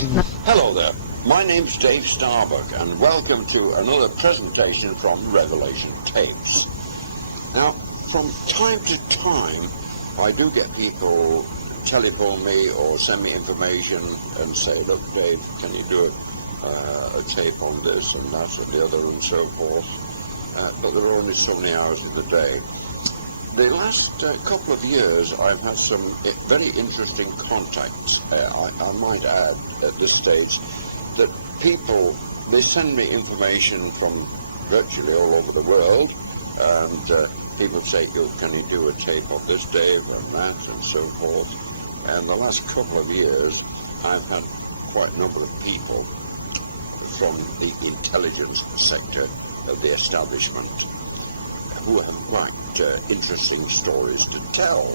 Hello there, my name's Dave Starbuck and welcome to another presentation from Revelation Tapes. Now, from time to time I do get people telephone me or send me information and say, look Dave, can you do a tape on this and that and the other and so forth, but there are only so many hours of the day. The last couple of years I've had some very interesting contacts. I might add at this stage that people, they send me information from virtually all over the world, and people say, can you do a tape of this, Dave, and that, and so forth. And the last couple of years I've had quite a number of people from the intelligence sector of the establishment who have quite interesting stories to tell.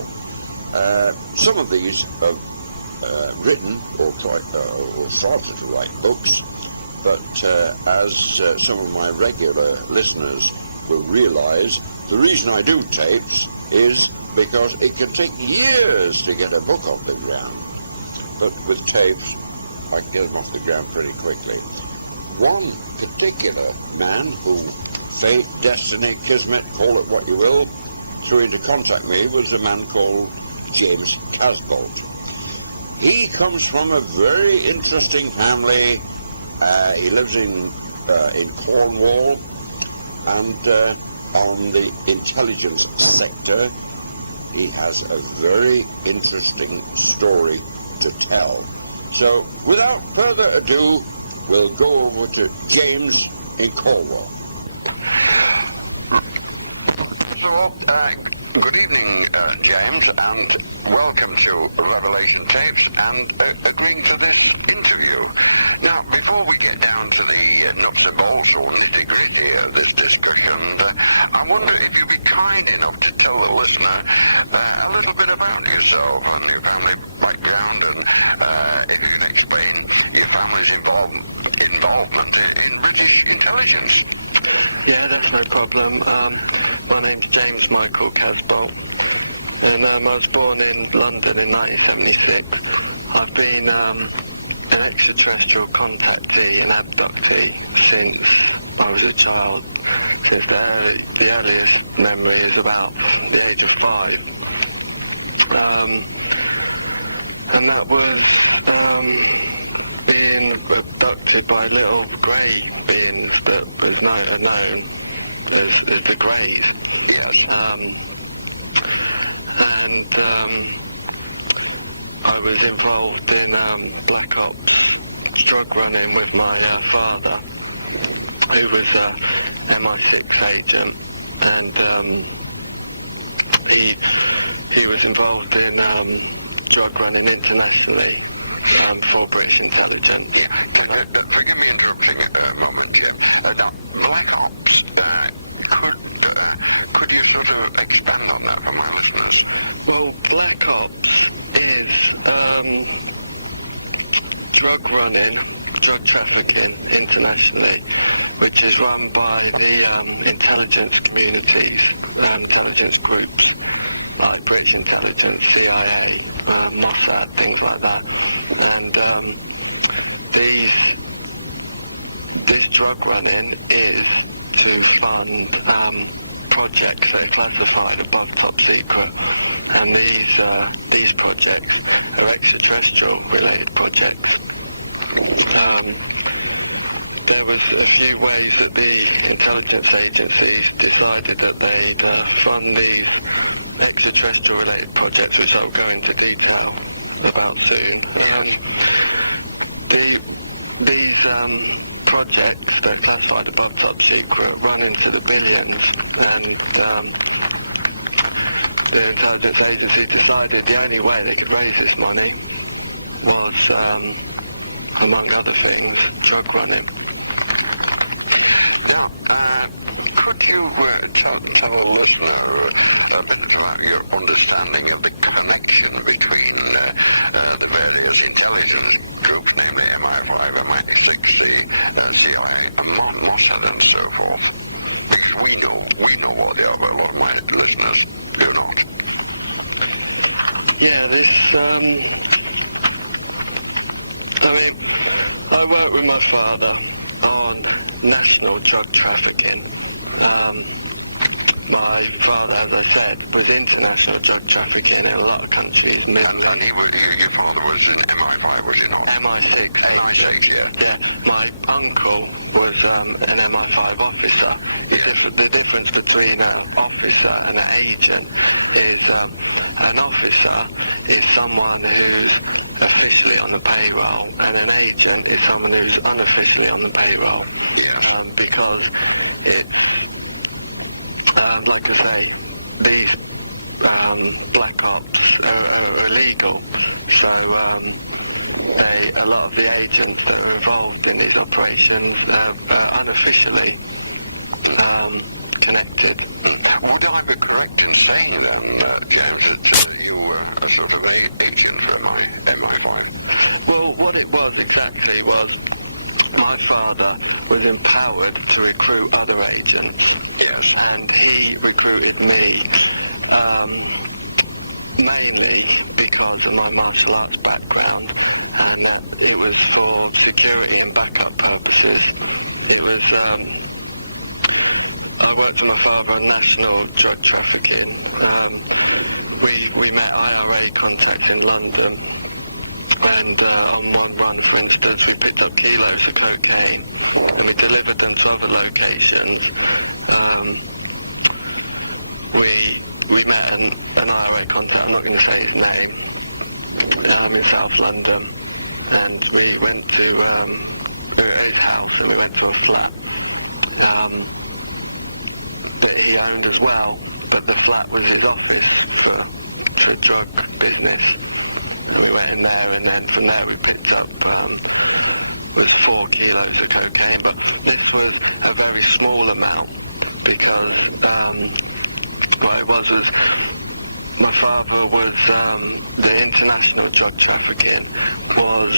Some of these have written or started to write books, but as some of my regular listeners will realize, the reason I do tapes is because it can take years to get a book off the ground. But with tapes, I can get them off the ground pretty quickly. One particular man who fate, destiny, kismet, call it what you will, threw into contact me was a man called James Casbolt. He comes from a very interesting family. He lives in Cornwall, and on the intelligence sector, he has a very interesting story to tell. So, without further ado, we'll go over to James in Cornwall. So, good evening, James, and welcome to Revelation Tapes and agreeing to this interview. Now, before we get down to the nuts and bolts or nitty-gritty of this discussion, I wonder if you'd be kind enough to tell the listener a little bit about yourself and your family background, and if you can explain your family's involvement in British intelligence. Yeah, that's no problem. My name's James Michael Casbolt, and I was born in London in 1976. I've been an extraterrestrial contactee and abductee since I was a child. Since the earliest memory is about the age of 5. And that was being abducted by little grey beings that was known as the Greys. I was involved in black ops drug running with my father, who was a MI6 agent, and he was involved in drug running internationally for British intelligence. Forgive me interrupting a moment here. Now, black ops, could you sort of expand on that for my listeners? Well, black ops is drug running, drug trafficking internationally, which is run by the intelligence communities, intelligence groups, like British intelligence, CIA, Mossad, things like that. And this drug running is to fund projects that are classified above top secret, and these projects are extraterrestrial related projects. There was a few ways that the intelligence agencies decided that they'd fund these extraterrestrial related projects, which I'll go into detail about soon. These projects that are classified above top secret run into the billions, and the intelligence agency decided the only way they could raise this money was, among other things, drug running. Now, could you tell a listener a bit about your understanding of the connection between the various intelligence groups, namely MI5, MI6, CIA, Mossad, and so forth? Because we know what they are, but what might the listeners do not? Yeah, I mean, I worked with my father on national drug trafficking. My father, as I said, was international drug trafficking in a lot of countries. And your father was in MI5, was he not? MI6. MI6, yeah. Yeah, my uncle was an MI5 officer. The difference between an officer and an agent is an officer is someone who's officially on the payroll, and an agent is someone who's unofficially on the payroll. Yeah. Because it's, like I say, these black ops are illegal, so a lot of the agents that are involved in these operations are unofficially connected. Would I be correct in saying then, James, that you were a sort of agent for MI5? Well, what it was exactly was my father was empowered to recruit other agents. Yes. And he recruited me mainly because of my martial arts background, and it was for security and backup purposes. It was, I worked for my father on national drug trafficking. We met IRA contacts in London, and on one run, for instance, we picked up kilos of cocaine and we delivered them to other locations. We met an IRA contact, I'm not going to say his name, in South London, and we went to his house and we went to a flat that he owned as well, but the flat was his office for drug business. We went in there, and then from there we picked up was 4 kilos of cocaine, but this was a very small amount because what it was my father was the international drug trafficking was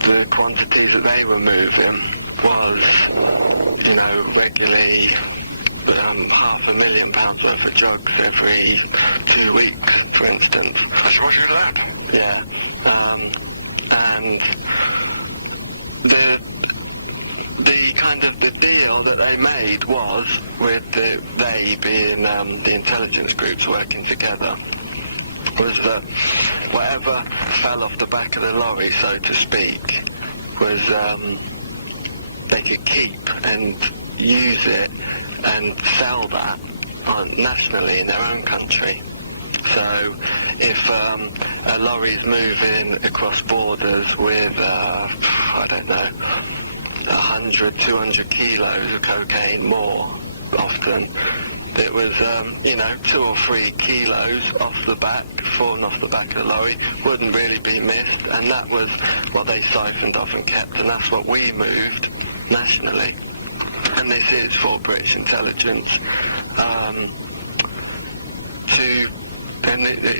the quantities that they were moving was regularly £500,000 worth of drugs every 2 weeks, for instance. That's what you learned. Yeah. And the kind of the deal that they made was, with they being the intelligence groups working together, was that whatever fell off the back of the lorry, so to speak, was they could keep and use it and sell that nationally in their own country. So if a lorry's moving across borders with, 100, 200 kilos of cocaine more often, it was, 2 or 3 kilos off the back, falling off the back of the lorry, wouldn't really be missed, and that was what they siphoned off and kept, and that's what we moved nationally. And this is for British intelligence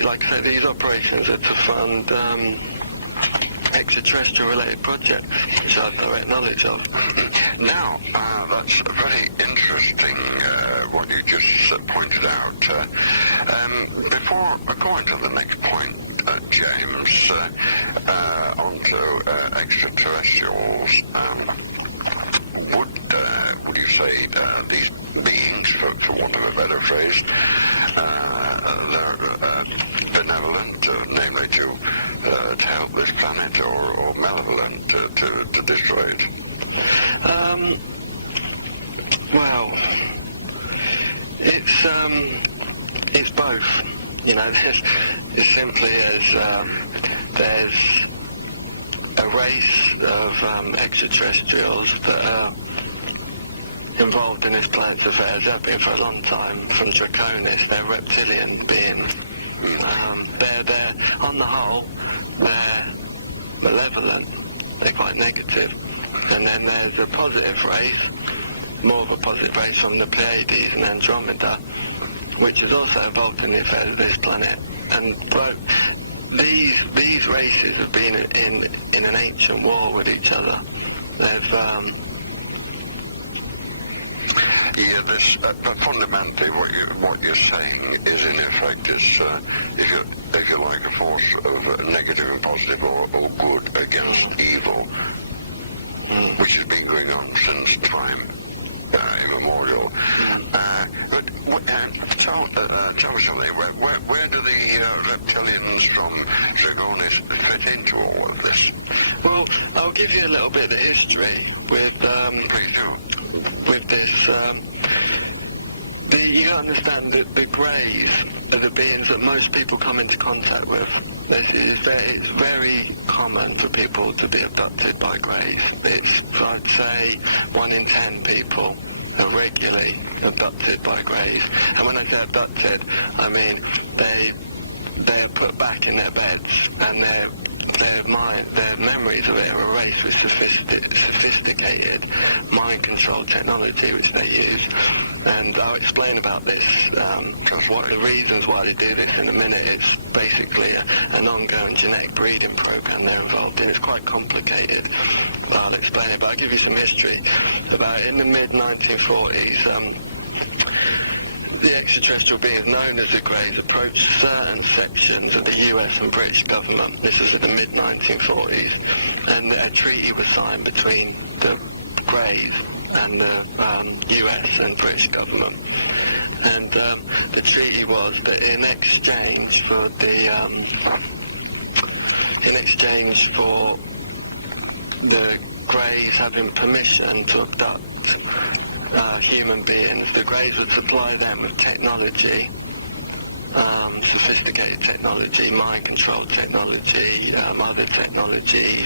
like I said, these operations are to fund extraterrestrial related projects, which I have direct knowledge of. Now, that's very interesting what you just pointed out. Before going to the next point, James, onto extraterrestrials, would you say these beings, for want of a better phrase, they're benevolent, namely to help this planet, or malevolent to destroy it? Well, it's both. There's as simply as there's a race of extraterrestrials that are involved in this planet's affairs. They've been for a long time. From Draconis, they're reptilian beings. They're on the whole, they're malevolent. They're quite negative. And then there's a positive race, more of a positive race from the Pleiades and Andromeda, which is also involved in the affairs of this planet. And these races have been in an ancient war with each other. Yeah, this fundamentally what you're saying is in effect is if you like a force of negative and positive or good against evil, which has been going on since time immemorial. But tell us something. Where do the reptilians from Dragonis fit into all of this? Well, I'll give you a little bit of history with this. You understand that the Greys are the beings that most people come into contact with. It's very common for people to be abducted by Greys. It's, I'd say, 1 in 10 people are regularly abducted by Greys. And when I say abducted, I mean they're put back in their beds and their memories of it are erased with sophisticated mind control technology which they use. And I'll explain about this, because one of the reasons why they do this in a minute. It's basically an ongoing genetic breeding program they're involved in. It's quite complicated. I'll explain it, but I'll give you some history. About in the mid-1940s, the extraterrestrial beings known as the Greys approached certain sections of the US and British government. This was in the mid-1940s, and a treaty was signed between the Greys and the US and British government. And the treaty was that in exchange for the Greys having permission to abduct human beings, the Greys would supply them with technology, sophisticated technology, mind control technology, other technology,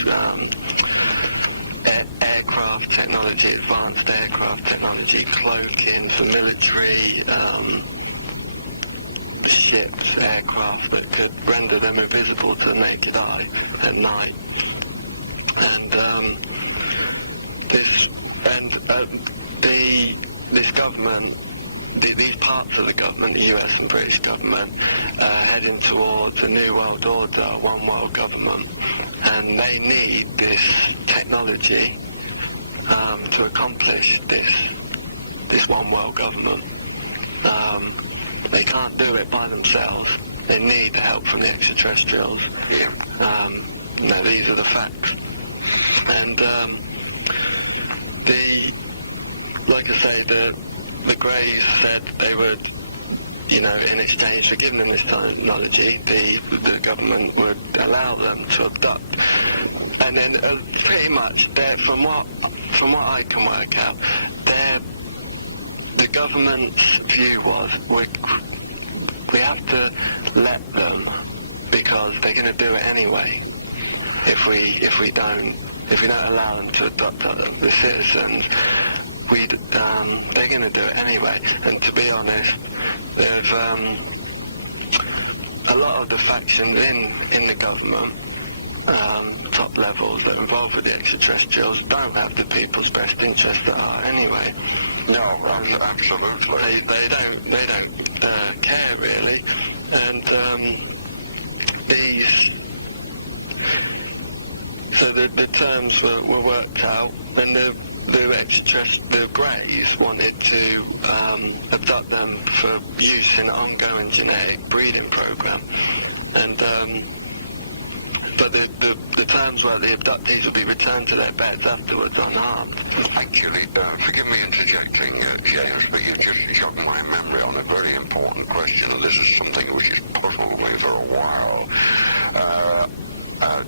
aircraft technology, advanced aircraft technology, cloaking for military, ships, aircraft that could render them invisible to the naked eye at night. And this government, these parts of the government, the US and British government, heading towards a new world order, one world government, and they need this technology to accomplish this one world government. They can't do it by themselves. They need the help from the extraterrestrials. These are the facts. And like I say, the Greys said they would, in exchange for giving them this technology, the government would allow them to abduct. And then pretty much, from what I can work out, the government's view was we have to let them, because they're going to do it anyway. If we don't allow them to abduct the citizens, they're going to do it anyway. And to be honest, there's a lot of the factions in the government, top levels that are involved with the extraterrestrials, don't have the people's best interests at heart anyway. No, absolutely. They don't care really, and so the terms were worked out, and the Greys wanted to abduct them for use in an ongoing genetic breeding program, and but the terms were the abductees would be returned to their beds afterwards unharmed. Actually, forgive me interjecting, James, but you just jogged my memory on a very important question, and this is something which has puzzled me for a while.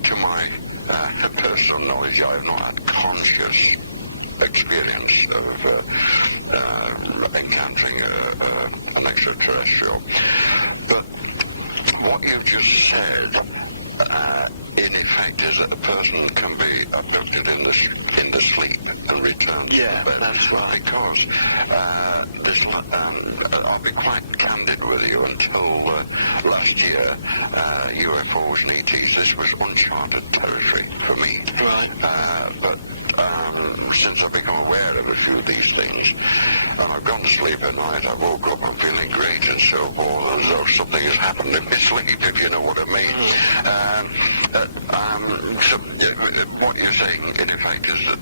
To my personal knowledge, I have not had conscious experience of encountering an extraterrestrial. But what you just said, in effect, is that a person can be abducted in the sleep and returned to the bed. That's right. Because I'll be quite candid with you. Until last year, UFOs and ETs, this was uncharted territory for me. Right. But since I've become aware of a few of these things, I've gone to sleep at night, I woke up, I'm feeling great and so forth, as though something has happened in my sleep, if you know what I mean. So what you're saying, in effect, is that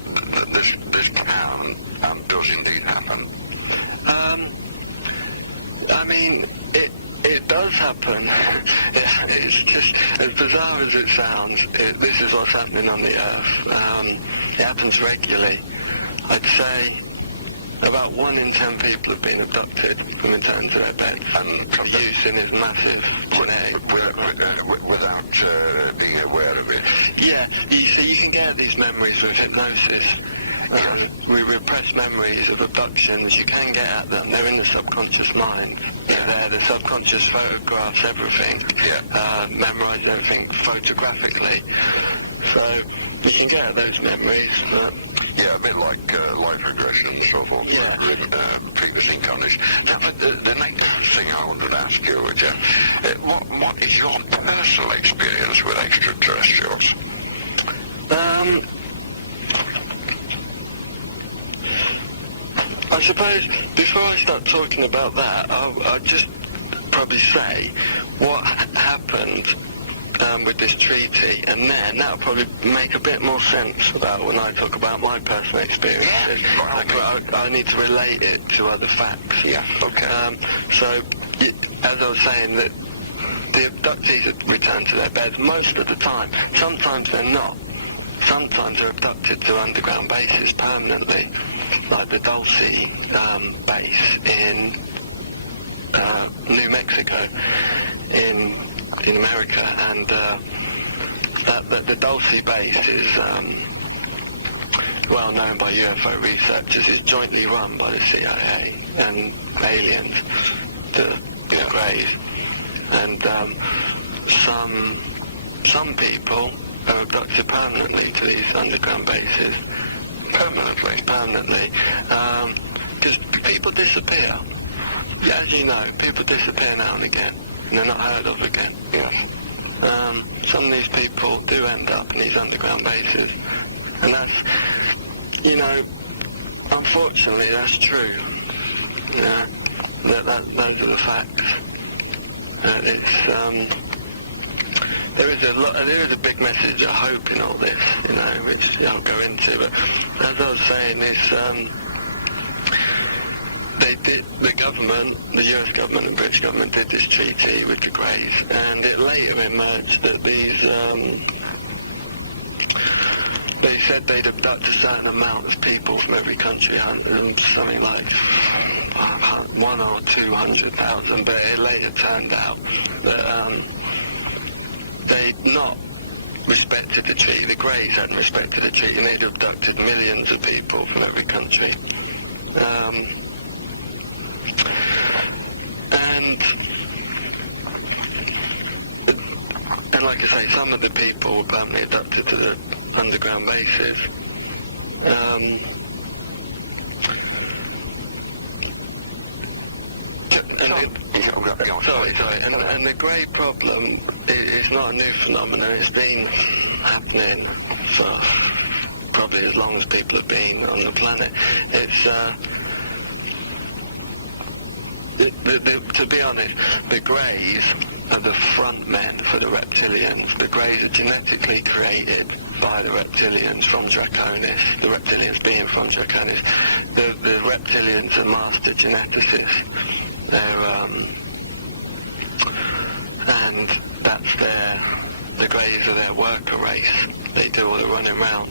this can and does indeed happen. I mean, it does happen. It's just, as bizarre as it sounds, this is what's happening on the Earth. It happens regularly. I'd say about 1 in 10 people have been abducted and returned to their beds, and using is massive genetic without being aware of it. Yeah, you can get these memories with hypnosis. We repress memories of abductions. You can get at them. They're in the subconscious mind. The subconscious photographs everything, memorise everything photographically. So you can get at those memories. Yeah, a bit like life regression, sort of previous incarnation. Now, but the next thing I wanted to ask you, Jeff, what is your personal experience with extraterrestrials? I suppose before I start talking about that, I'll just probably say what happened with this treaty, and then that'll probably make a bit more sense about when I talk about my personal experiences. I need to relate it to other facts. Yeah, okay. So, as I was saying, that the abductees return to their beds most of the time. Sometimes they're not. Sometimes they're abducted to underground bases permanently, like the Dulce base in New Mexico in America, and the Dulce base is well known by UFO researchers. It's jointly run by the CIA and aliens, the Greys, and some people are abducted permanently to these underground bases. Permanently. Because people disappear. Yeah, as you know, people disappear now and again, and they're not heard of again. Yes. Some of these people do end up in these underground bases, and that's, unfortunately, that's true. Yeah, those are the facts. There is a big message of hope in all this, which I'll go into. But as I was saying, the government, the US government and British government did this treaty with the Greys, and it later emerged that they said they'd abduct a certain amount of people from every country, something like 100,000 or 200,000, but it later turned out that they'd not respected the treaty. The Greys hadn't respected the treaty, and they'd abducted millions of people from every country. And like I say, some of the people were permanently abducted to the underground bases. And the Grey problem is not a new phenomenon. It's been happening for probably as long as people have been on the planet. It's to be honest, the Greys are the front men for the reptilians. The Greys are genetically created by the reptilians from Draconis, the reptilians being from Draconis. The reptilians are master geneticists. And that's the Greys are their worker race. They do all the running around.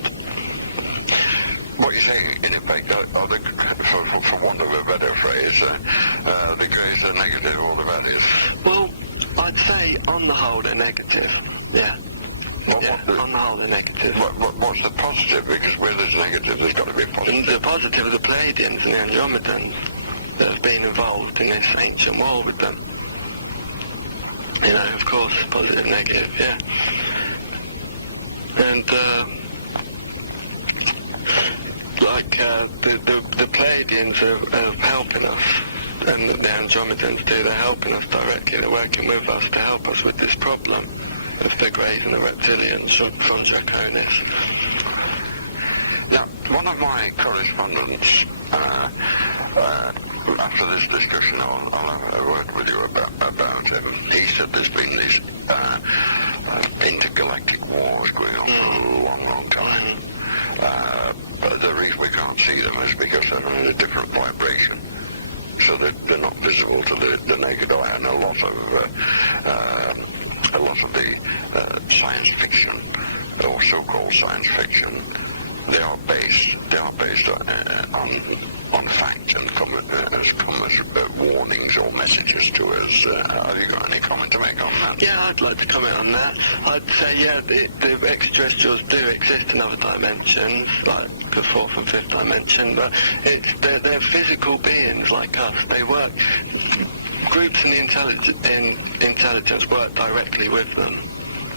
What you say, in effect, for want of a better phrase, the Greys are negative, all the that is? Well, I'd say on the whole they're negative, yeah. On the whole they're negative. What's the positive? Because where there's negative, there's got to be a positive. And the positive are the Pleiadians and the Andromedans that have been involved in this ancient war with them. Of course, positive, negative, yeah. And, the Pleiadians are helping us, and the Andromedans do. They're helping us directly. They're working with us to help us with this problem of the Greys and the reptilians from Draconis. Now, one of my correspondents, after this discussion, I'll have a word with you about him. He said there's been these intergalactic wars going on for a long, long time. But the reason we can't see them is because they're in a different vibration. so that they're not visible to the naked eye. And a lot of the science fiction, or so-called science fiction, they are based on fact and come as warnings or messages to us. Have you got any comment to make on that? Yeah, I'd like to comment on that. I'd say, yeah, the extraterrestrials do exist in other dimensions, like the fourth and fifth dimension, but they're physical beings like us. They work, groups in the intelligence work directly with them.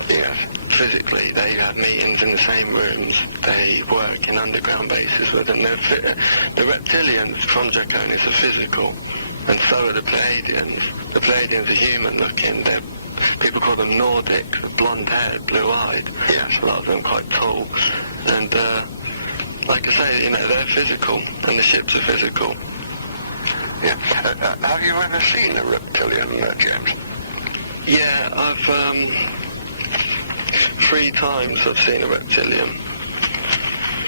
Yeah, physically, they have meetings in the same rooms, they work in underground bases with them. The reptilians from Draconis are physical, and so are the Pleiadians. The Pleiadians are human-looking. People call them Nordic, blonde-haired, blue-eyed. Yeah, a lot of them quite tall. And like I say, they're physical, and the ships are physical. Yeah. Have you ever seen a reptilian, James? Yeah, I've 3 times I've seen a reptilian.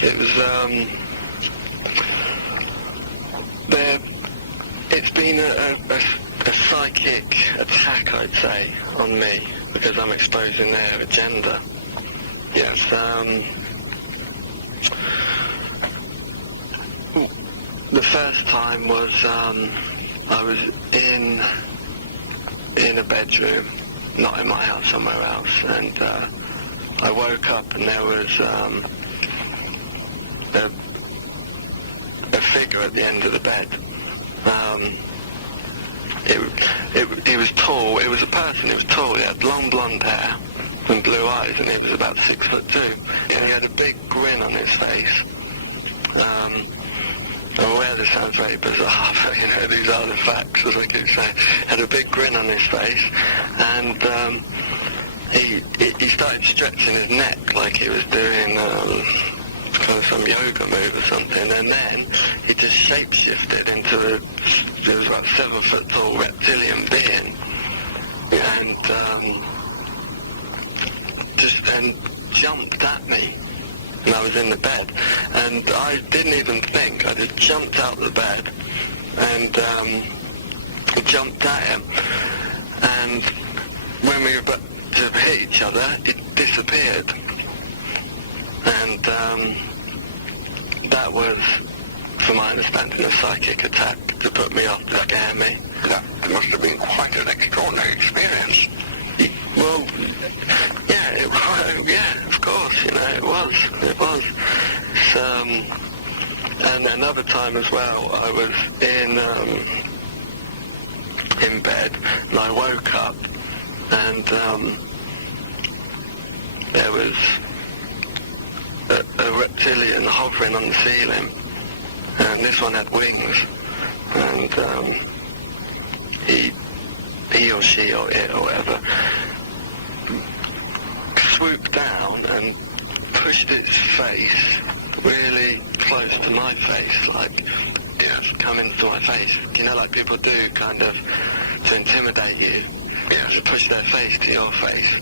It was it's been a psychic attack, I'd say, on me, because I'm exposing their agenda. Yes. The first time was I was in a bedroom, not in my house, somewhere else, and I woke up and there was a figure at the end of the bed. He was tall. It was a person. He was tall. He had long blonde hair and blue eyes, and he was about 6'2", and he had a big grin on his face. I'm aware this sounds very bizarre, but these are the facts, as I keep saying. Had a big grin on his face, and he started stretching his neck like he was doing kind of some yoga move or something, and then he just shape-shifted into he was about 7 foot tall reptilian being, and jumped at me. And I was in the bed, and I didn't even think. I just jumped out the bed and jumped at him. And when we were about to hit each other, it disappeared. And that was, from my understanding, a psychic attack to put me off, to scare me. That must have been quite an extraordinary experience. Well, yeah, of course, it was. And another time as well, I was in bed, and I woke up, and there was a reptilian hovering on the ceiling, and this one had wings, and he or she or it or whatever swooped down and pushed its face really close to my face, like, come into my face, like people do, kind of, to intimidate you, to push their face to your face.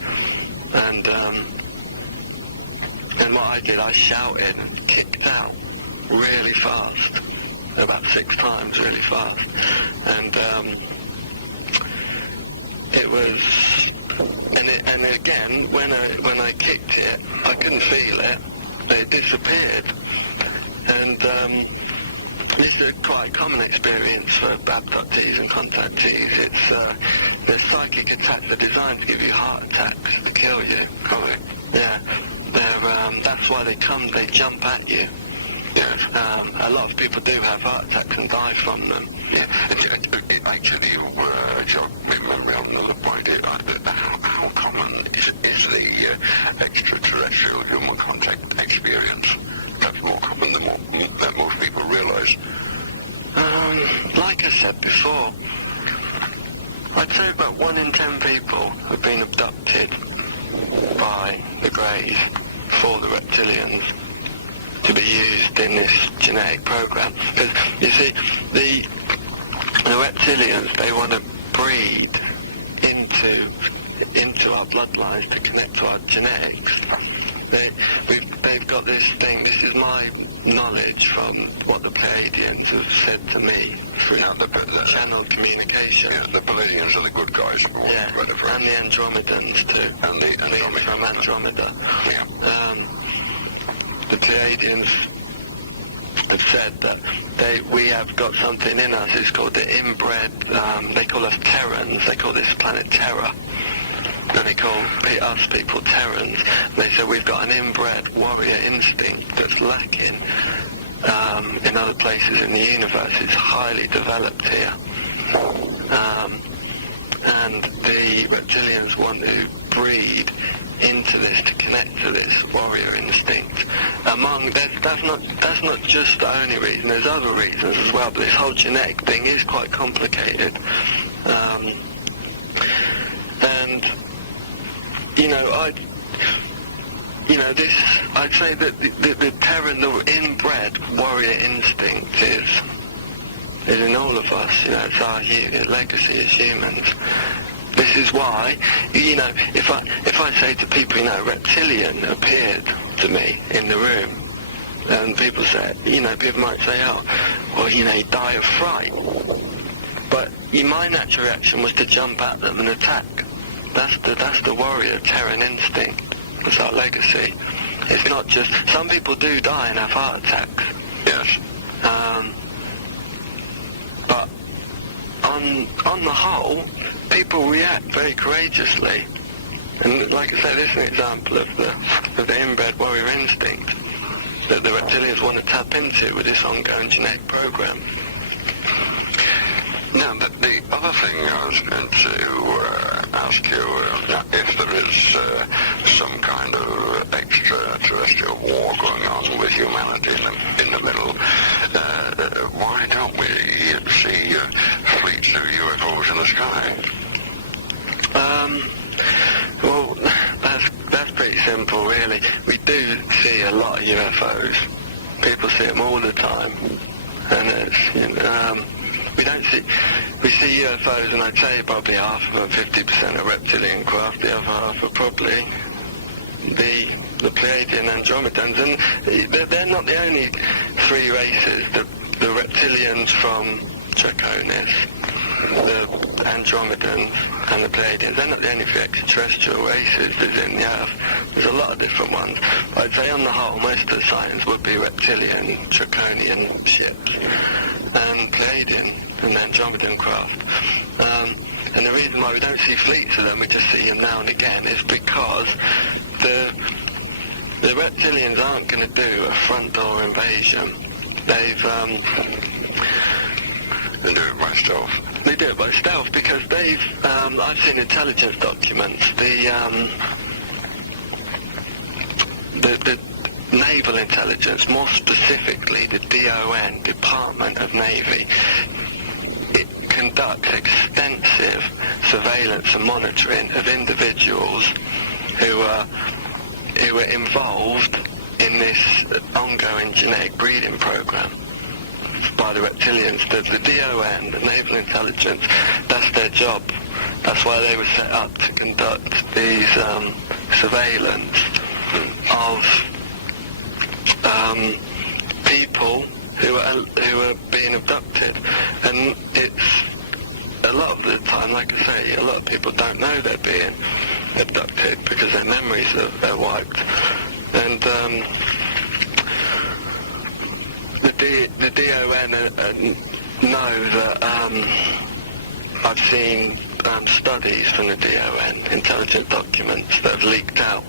And what I did, I shouted and kicked out really fast, about 6 times really fast, and it was, and again, when I kicked it, I couldn't feel it. It disappeared, and this is a quite common experience for abductees and contactees. It's the psychic attacks are designed to give you heart attacks, to kill you. Correct. Yeah, that's why they jump at you. A lot of people do have heart attacks and die from them. Yeah, actually, jogged me around another point. How common is the extraterrestrial human contact experience? That's more common than most people realise. Like I said before, I'd say about 1 in 10 people have been abducted by the Greys for the reptilians to be used in this genetic program. Because, you see, the reptilians, they want to breed into our bloodlines to connect to our genetics. They they've got this thing. This is my knowledge from what the Pleiadians have said to me through the channel communication. Yeah, the Pleiadians are the good guys. Yeah, and the Andromedans too. And the from Andromeda. Yeah. The Pleiadians have said that we have got something in us. It's called the inbred. They call us Terrans. They call this planet Terra. And they call us people Terrans. They said we've got an inbred warrior instinct that's lacking in other places in the universe. It's highly developed here. And the reptilians want to breed into this to connect to this warrior instinct. That's not just the only reason. There's other reasons as well. But this whole genetic thing is quite complicated. And I'd say that the Terran, the inbred warrior instinct is in all of us. It's our legacy as humans. This is why, if I say to people, reptilian appeared to me in the room, and people say, people might say, oh, well, you die of fright. But my natural reaction was to jump at them and attack. That's the warrior Terran instinct. It's our legacy. It's not just, some people do die and have heart attacks. Yes. But on the whole, people react very courageously. And like I said, this is an example of the inbred warrior instinct that the reptilians want to tap into with this ongoing genetic program. Now, the other thing I was going to ask you, if there is some kind of extraterrestrial war going on with humanity in the middle, why don't we see fleets of UFOs in the sky? Well, that's pretty simple, really. We do see a lot of UFOs. People see them all the time, and it's we see UFOs, and I'd say probably half of them, 50% are reptilian craft, the other half are probably the Pleiadian Andromedans, and they're not the only three races. The reptilians from Draconis, the Andromedans, and the Pleiadians, they're not the only three extraterrestrial races there's in the Earth. There's a lot of different ones. But I'd say on the whole, most of the sightings would be reptilian, Draconian ships, and Pleiadian and Andromedan craft. And the reason why we don't see fleets of them, we just see them now and again, is because the reptilians aren't going to do a front door invasion. They do it by stealth. They do it by stealth because I've seen intelligence documents. The naval intelligence, more specifically the DON, Department of Navy, it conducts extensive surveillance and monitoring of individuals who are involved in this ongoing genetic breeding program by the reptilians. The DON, the naval intelligence, that's their job. That's why they were set up, to conduct these surveillance of people who are being abducted. And it's a lot of the time, like I say, a lot of people don't know they're being abducted because their memories are wiped. And the DON know that I've seen studies from the DON, intelligent documents that have leaked out.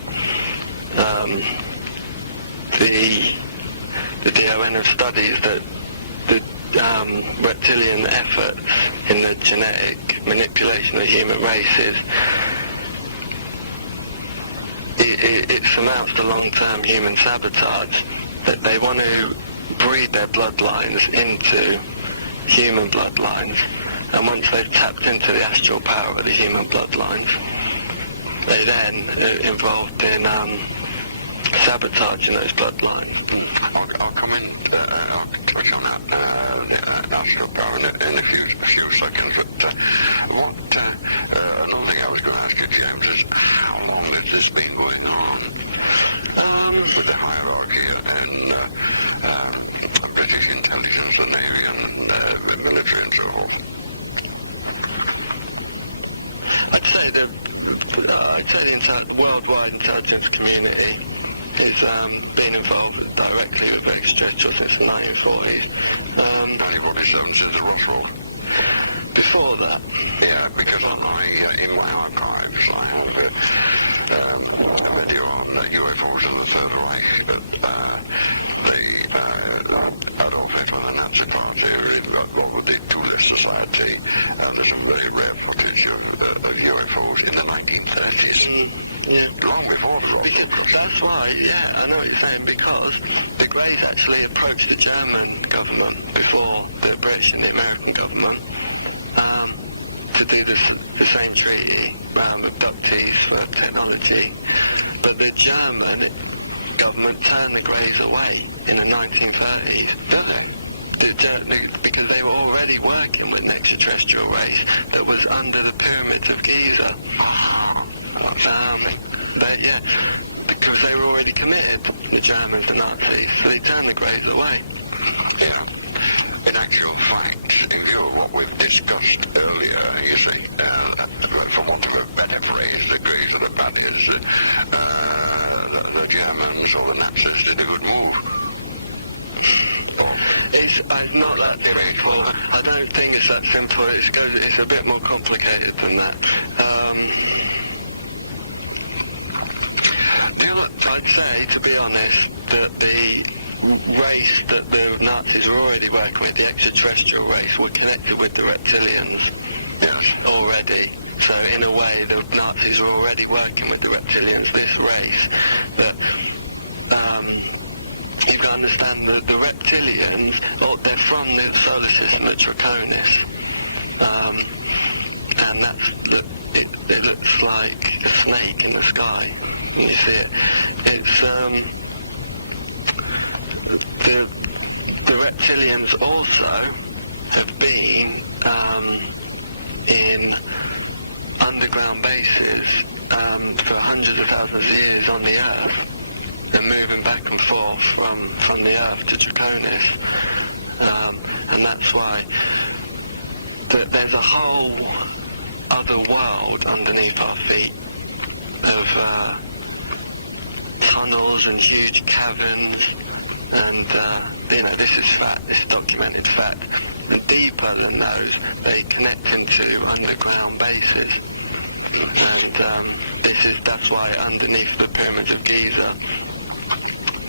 The DON have studies that the reptilian efforts in the genetic manipulation of human races, it amounts to long-term human sabotage, that they want to breed their bloodlines into human bloodlines, and once they've tapped into the astral power of the human bloodlines, they then are involved in sabotaging those bloodlines. I'll come in, I'll touch on that astral power in a few seconds, but another thing I was going to ask you, James, is how long has this been going on? with the hierarchy in British intelligence and Navy and the military and so forth? I'd say the entire worldwide intelligence community has been involved directly with extraterrestrials since the 1940s. 1947 since the Roswell. Before that, yeah, because in my archives I have a video on UFOs in the Third Reich, but Adolf Hitler and Nazi Party got what we did to the society, and there's some very rare footage of UFOs in the 1930s, yeah, long before the Roswell. that's right, yeah, I know what you're saying, because the Greys actually approached the German government before the British and the American government to do the same treaty with abductees for technology, but the German government turned the Greys away in the 1930s, don't they? Because they were already working with an extraterrestrial race that was under the pyramids of Giza. Because they were already committed, the Germans and Nazis, so they turned the Greys away. Yeah. In actual fact, in view of what we've discussed earlier, you see, from what we've paraphrased, the Greys and the Badgers, the Germans or the Nazis did a good move. It's not that simple. I don't think it's that simple. It's a bit more complicated than that. I'd say, to be honest, that the race that the Nazis were already working with, the extraterrestrial race, were connected with the reptilians already. So in a way, the Nazis were already working with the reptilians, this race. But you can understand that the reptilians, they're from the solar system of Draconis. And it looks like a snake in the sky. You see it. It's the reptilians also have been in underground bases for hundreds of thousands of years on the Earth. They're moving back and forth from the Earth to Draconis, and that's why there's a whole other world underneath our feet of tunnels and huge caverns. And, this is fact, this is documented fact. And deeper than those, they connect into underground bases. And that's why underneath the pyramids of Giza,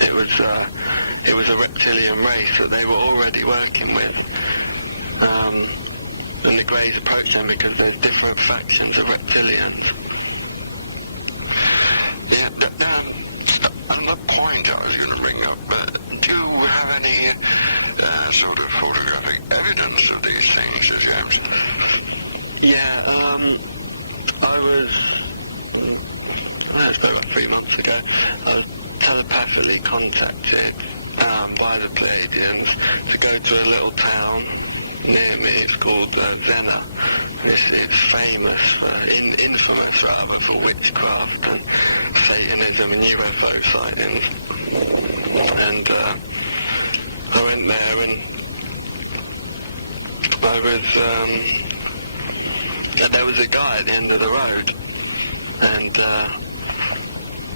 it was a reptilian race that they were already working with. And the Greys approached them because there's different factions of reptilians. Yeah, another point I was going to bring up, do you have any sort of photographic evidence of these things, James? Yeah, it's about 3 months ago, I was telepathically contacted by the Pleiadians to go to a little town near me. It's called Zena. It's famous, infamous rather, for witchcraft and Satanism and UFO sightings. And I went there and there was a guy at the end of the road, and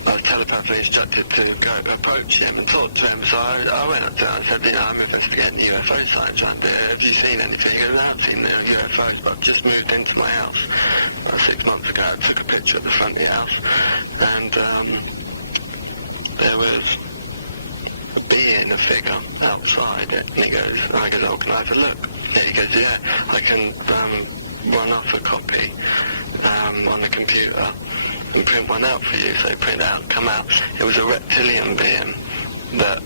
I was telepathically instructed to go approach him and talk to him. So I went up to him and said, I'm investigating UFO sightings around here. Have you seen anything? He goes, I've seen UFOs, but I've just moved into my house 6 months ago. I took a picture of the front of the house, and there was a being, a figure outside it. And I go, can I have a look? And he goes, yeah, I can run off a copy on the computer and print one out for you. So they print out, come out. It was a reptilian being that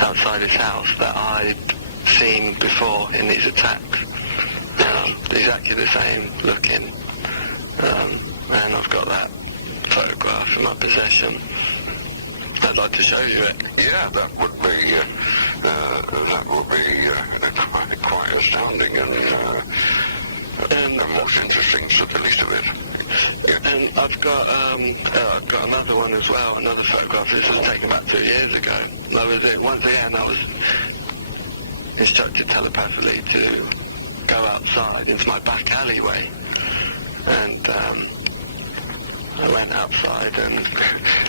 outside his house that I'd seen before in these attacks. Exactly the same looking, and I've got that photograph in my possession. I'd like to show you it. Yeah, that would be quite astounding and the most interesting, to the least of it. And I've got another one as well, another photograph. This was taken about 2 years ago. Once again, I was instructed telepathically to go outside into my back alleyway. And I went outside, and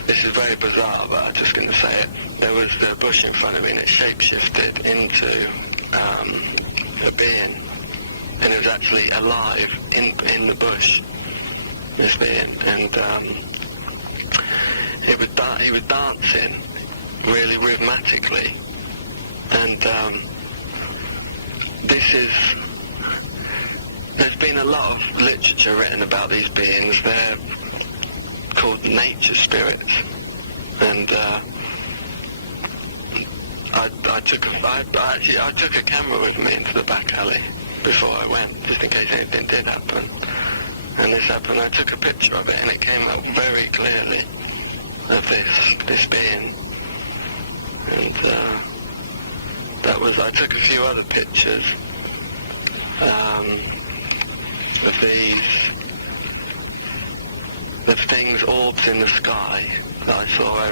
this is very bizarre, but I'm just going to say it. There was the bush in front of me, and it shape-shifted into a being. And it was actually alive in the bush, this being. And he was dancing really rhythmically. And there's been a lot of literature written about these beings. They're called nature spirits. And I took a camera with me into the back alley before I went, just in case anything did happen. And this happened. I took a picture of it, and it came out very clearly of this being. And I took a few other pictures of things, orbs in the sky that I saw I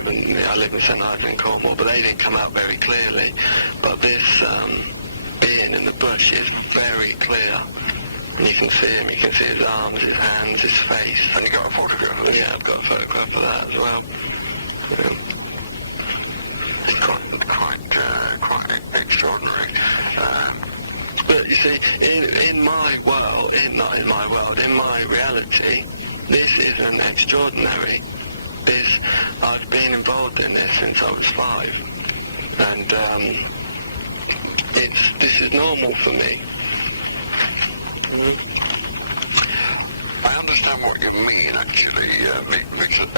live in St. Ives in Cornwall, but they didn't come out very clearly. But this being in the bush is very clear. And you can see him, you can see his arms, his hands, his face. And you got a photograph of it? Yeah, I've got a photograph of that as well. It's quite extraordinary. But you see, in my world, not in my world, in my reality, this is an extraordinary. I've been involved in this since I was 5. And this is normal for me. I understand what you mean, actually, because,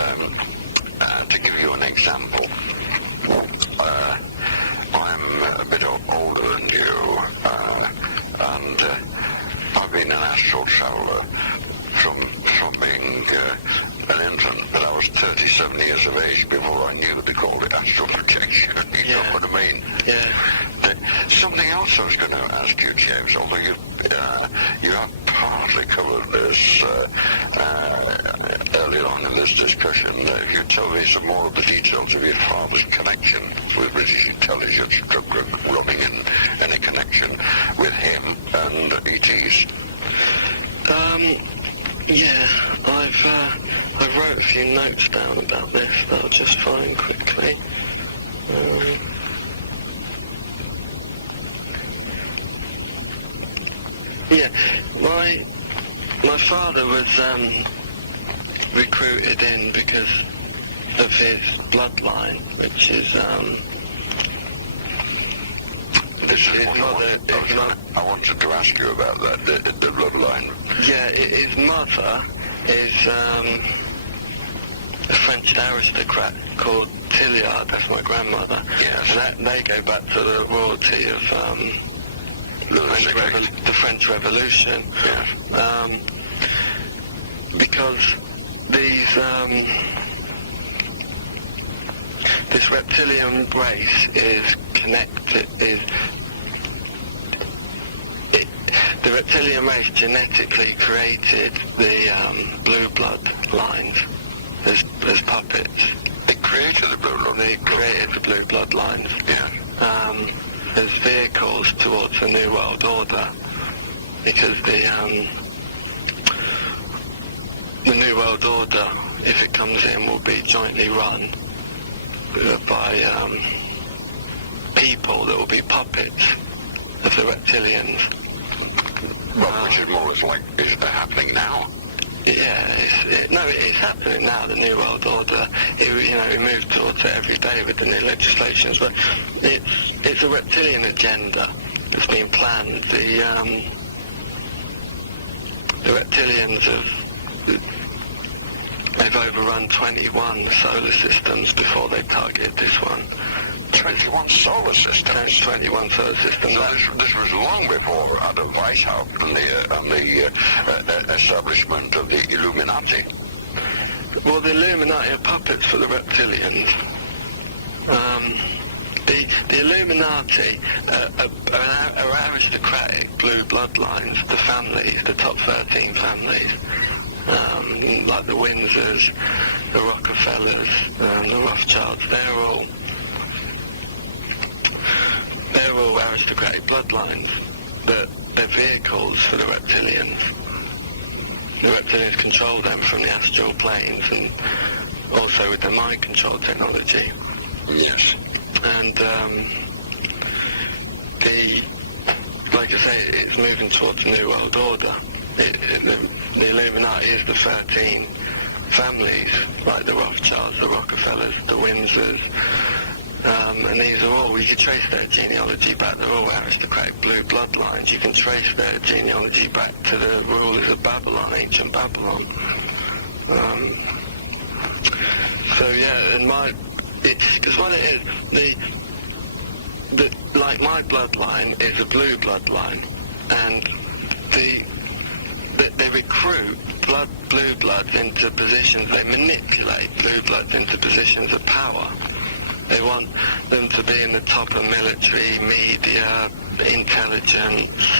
to give you an example, I'm a bit older than you, and I've been an astral traveller from being an infant, but I was 37 years of age before I knew that they called it astral projection. You know what I mean? Yeah. Something else I was going to ask you, James, although you have partly covered this earlier on in this discussion. If you tell me some more of the details of your father's connection with British intelligence, rubbing in any connection with him and ETs. Yeah, I wrote a few notes down about this that I'll just find quickly. Yeah, my father was recruited in because of his bloodline, which is I wanted to ask you about that, the bloodline. Yeah, his mother is a French aristocrat called Tilliard. That's my grandmother. Yes. And they go back to the royalty of the French Revolution. Yeah. Because this reptilian race is connected. The reptilian race genetically created the blue blood lines as puppets. They created the blue blood. They created the blue blood lines. Yeah. As vehicles towards the New World Order, because the New World Order, if it comes in, will be jointly run by people that will be puppets of the reptilians. Which is more or less like, is it happening now? Yeah, it's happening now, the New World Order. We move towards it every day with the new legislations, but it's a reptilian agenda that's been planned. The reptilians they've overrun 21 solar systems before they targeted this one. 21 solar systems? 21 solar systems. So this was long before Adam Weishaupt and the establishment of the Illuminati. Well, the Illuminati are puppets for the reptilians. The Illuminati are aristocratic blue bloodlines, the top 13 families. like the Windsors, the Rockefellers, the Rothschilds. They're all aristocratic bloodlines, but they're vehicles for the reptilians. The reptilians control them from the astral planes, and also with the mind control technology. Yes. And like I say, it's moving towards a new world order. The Illuminati is the 13 families, like the Rothschilds, the Rockefellers, the Windsors, and these are all, we can trace their genealogy back. They're all aristocratic blue bloodlines. You can trace their genealogy back to the rulers of Babylon, ancient Babylon. So yeah, and it's because what it is, like my bloodline is a blue bloodline, and they recruit blue bloods into positions, they manipulate blue bloods into positions of power. They want them to be in the top of military, media, intelligence,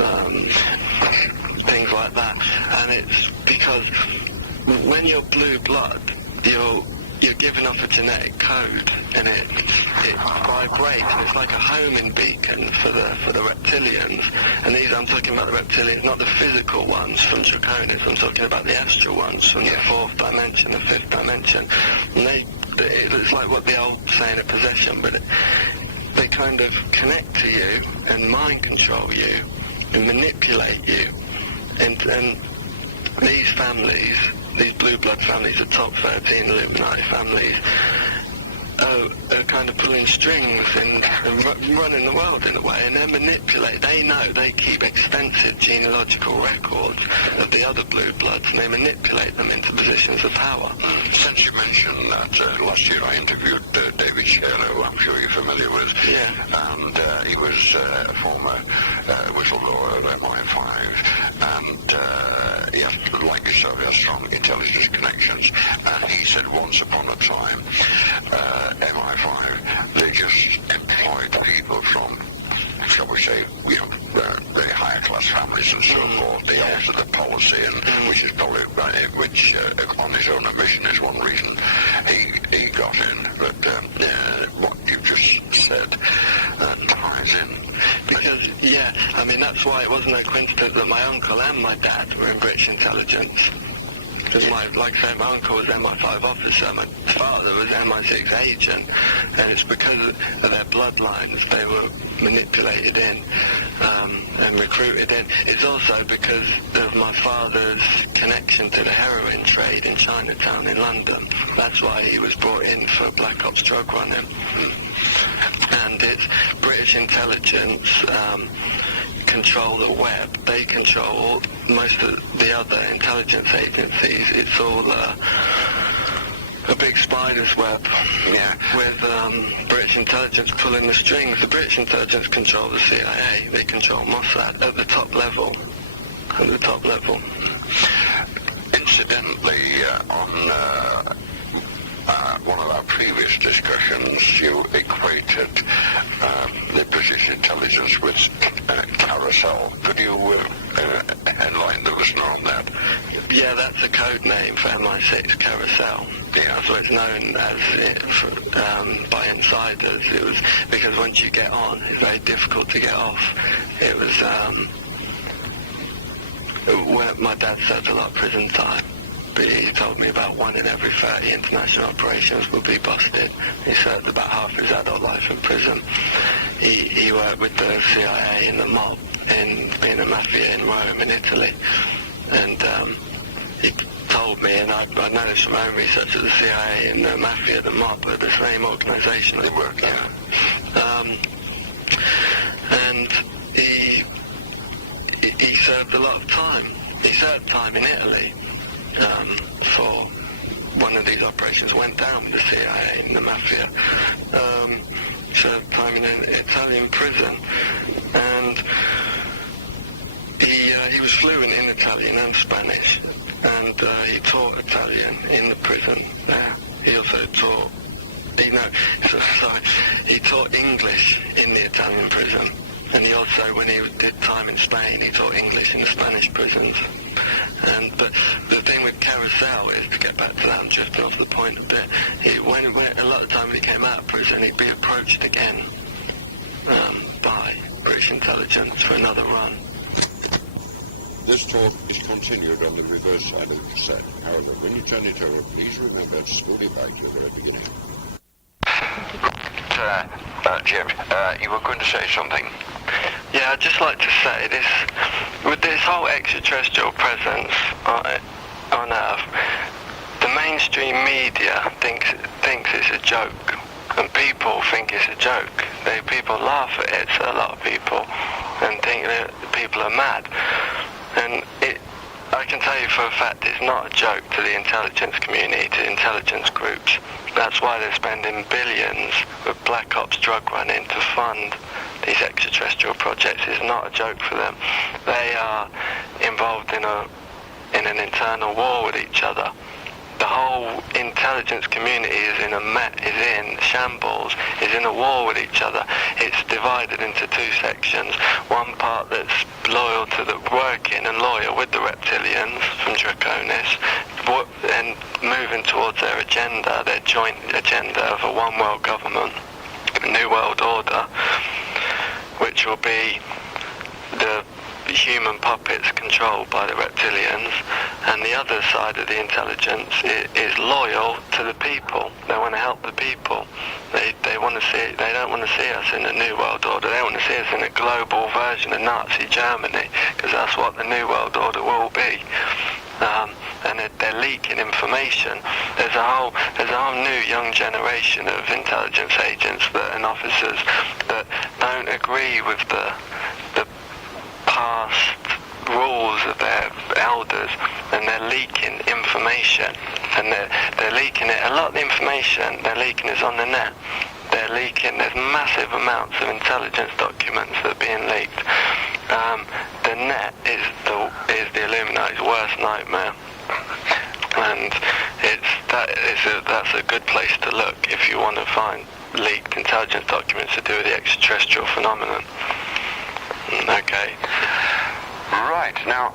things like that. And it's because when you're blue blood, you're giving off a genetic code, and it vibrates, and it's like a homing beacon for the reptilians. And these, I'm talking about the reptilians, not the physical ones from Draconis. I'm talking about the astral ones from the fourth dimension, the fifth dimension. And it's like what the old saying of possession, but they kind of connect to you and mind control you and manipulate you. And these families, these blue blood families, the top 13 Illuminati families, are kind of pulling strings and running the world in a way, and they manipulate. They know they keep extensive genealogical records of the other blue bloods, and they manipulate them into positions of power. Since you mentioned that, last year I interviewed David Shale, who I'm sure you're familiar with, and he was a former whistleblower of MI5, and he has, like yourself, he has strong intelligence connections, and he said once upon a time, MI5, they just employed people from, shall we say, very higher class families and so forth. They altered the policy, and which is probably which on his own admission is one reason he got in. But what you've just said ties in. Because, I mean, that's why it wasn't a coincidence that my uncle and my dad were in British intelligence. Because like I said, my uncle was MI5 officer, my father was MI6 agent, and it's because of their bloodlines they were manipulated in and recruited in. It's also because of my father's connection to the heroin trade in Chinatown in London. That's why he was brought in for Black Ops drug running. And it's British intelligence control the web. They control most of the other intelligence agencies. It's all a big spider's web, with British intelligence pulling the strings. The British intelligence control the CIA. They control Mossad at the top level. Incidentally, on one of our previous discussions, you equated the British intelligence with Carousel. Could you enlighten the listener on that? Yeah, that's a code name for MI6, Carousel. That's what it's known as by insiders. It was because once you get on, it's very difficult to get off. It was where my dad served a lot of prison time. But he told me about 1 in every 30 international operations would be busted. He served about half his adult life in prison. He worked with the CIA and the mob in being a mafia in Rome in Italy. And he told me, and I know this from my own research, that the CIA and the mafia, the mob, are the same organisation. They work, and he served a lot of time. He served time in Italy. For one of these operations went down with the CIA and the mafia. Served time in an Italian prison, and he was fluent in Italian and Spanish, and he taught Italian in the prison there. He also taught he taught English in the Italian prison. And he also, when he did time in Spain, he taught English in the Spanish prisons. But the thing with Carousel is, to get back to that, I'm drifting off the point a bit, when a lot of time when he came out of prison, he'd be approached again by British intelligence for another run. This talk is continued on the reverse side of the cassette. However, when you turn it over, please remember to spool it back to the very beginning. James, you were going to say something? Yeah, I'd just like to say this, with this whole extraterrestrial presence on Earth, the mainstream media thinks it's a joke, and people think it's a joke. People laugh at it, so a lot of people, and think that people are mad. And I can tell you for a fact it's not a joke to the intelligence community, to intelligence groups. That's why they're spending billions with Black Ops drug running to fund these extraterrestrial projects. It's not a joke for them. They are involved in an internal war with each other. The whole intelligence community is in shambles, is in a war with each other. It's divided into two sections. One part that's loyal to working and loyal with the reptilians from Draconis, and moving towards their agenda, their joint agenda of a one world government, a new world order, which will be the human puppets controlled by the reptilians, and the other side of the intelligence is loyal to the people. They want to help the people. They want to see. They don't want to see us in a new world order. They want to see us in a global version of Nazi Germany, because that's what the new world order will be. And they're leaking information. There's a whole new young generation of intelligence agents and officers that don't agree with the past rules of their elders, and they're leaking information, and they're leaking it. A lot of the information they're leaking is on the net. They're leaking. There's massive amounts of intelligence documents that are being leaked. The net is the Illuminati's worst nightmare, and that's a good place to look if you want to find leaked intelligence documents to do with the extraterrestrial phenomenon. Okay. Right. Now,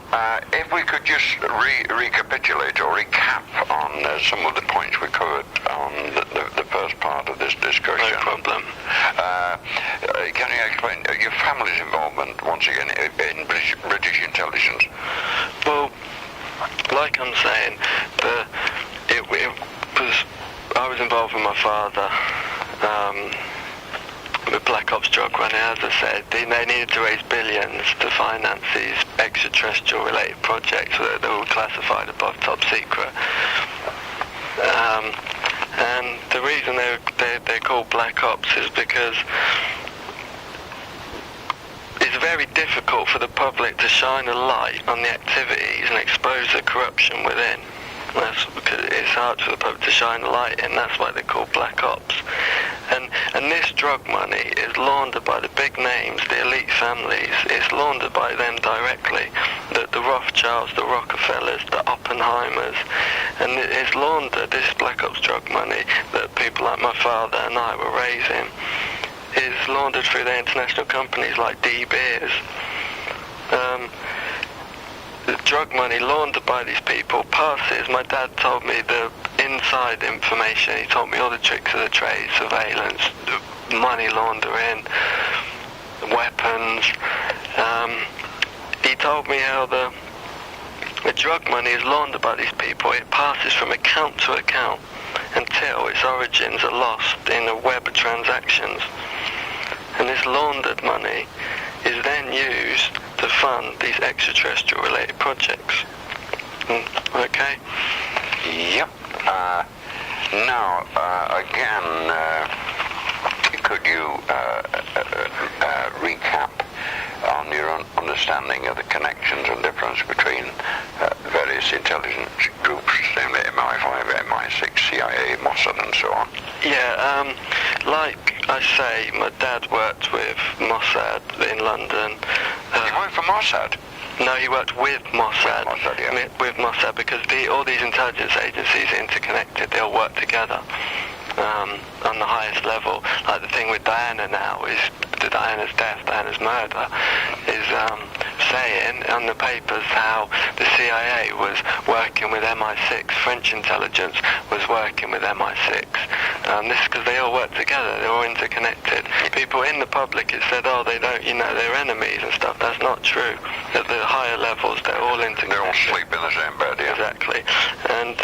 if we could just recapitulate or recap on some of the points we covered on the first part of this discussion. No problem. Can you explain your family's involvement, once again, in British intelligence? Well, like I'm saying, I was involved with my father. With Black Ops drug running, as I said, they needed to raise billions to finance these extraterrestrial related projects that were classified above top secret. And the reason they're called Black Ops is because it's very difficult for the public to shine a light on the activities and expose the corruption within. That's because it's hard for the public to shine a light in. That's why they're called Black Ops. And this drug money is laundered by the big names, the elite families. It's laundered by them directly. The Rothschilds, the Rockefellers, the Oppenheimers. And it's laundered, this Black Ops drug money that people like my father and I were raising, is laundered through the international companies like De Beers. The drug money laundered by these people passes. My dad told me the inside information. He told me all the tricks of the trade, surveillance, money laundering, weapons. He told me how the drug money is laundered by these people. It passes from account to account until its origins are lost in a web of transactions. And this laundered money is then used to fund these extraterrestrial related projects. Okay? Yep. Now, again, could you recap on your understanding of the connections and difference between various intelligence groups, namely MI5, MI6, CIA, Mossad, and so on? Yeah, like I say, my dad worked with Mossad in London. He worked for Mossad? No, he worked with Mossad. With Mossad, because all these intelligence agencies are interconnected. They all work together. on the highest level. Like the thing with Diana now is Diana's death, Diana's murder, is saying on the papers how the CIA was working with MI6, French intelligence was working with MI6. This is because they all work together, they're all interconnected. People in the public, it said, oh, they don't, they're enemies and stuff. That's not true. At the higher levels, they're all interconnected. They all sleep in the same bed, yeah. Exactly. And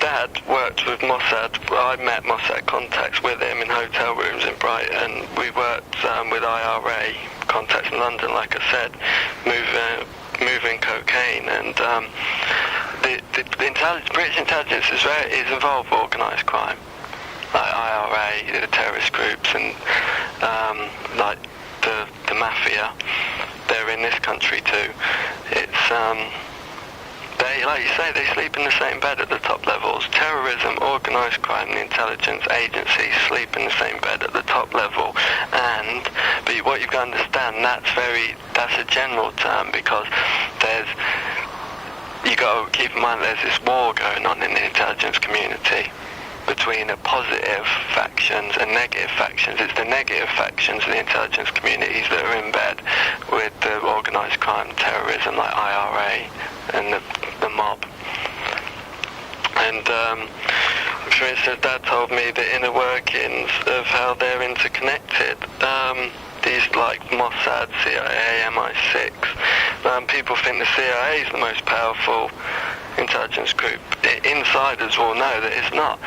Dad worked with Mossad. I met Mossad contacts with him in hotel rooms in Brighton. We worked with IRA contacts in London, like I said, moving cocaine. And the British intelligence is involved with organised crime, like IRA, the terrorist groups, and like the mafia. They're in this country too. It's like you say, they sleep in the same bed at the top levels. Terrorism, organised crime, and intelligence agencies sleep in the same bed at the top level. But what you've got to understand, that's a general term, because you got to keep in mind there's this war going on in the intelligence community between the positive factions and negative factions. It's the negative factions of the intelligence communities that are in bed with the organised crime, terrorism, like IRA and the mob. And for instance, Dad told me the inner workings of how they're interconnected. These like Mossad, CIA, MI6. People think the CIA is the most powerful intelligence group. Insiders will know that it's not.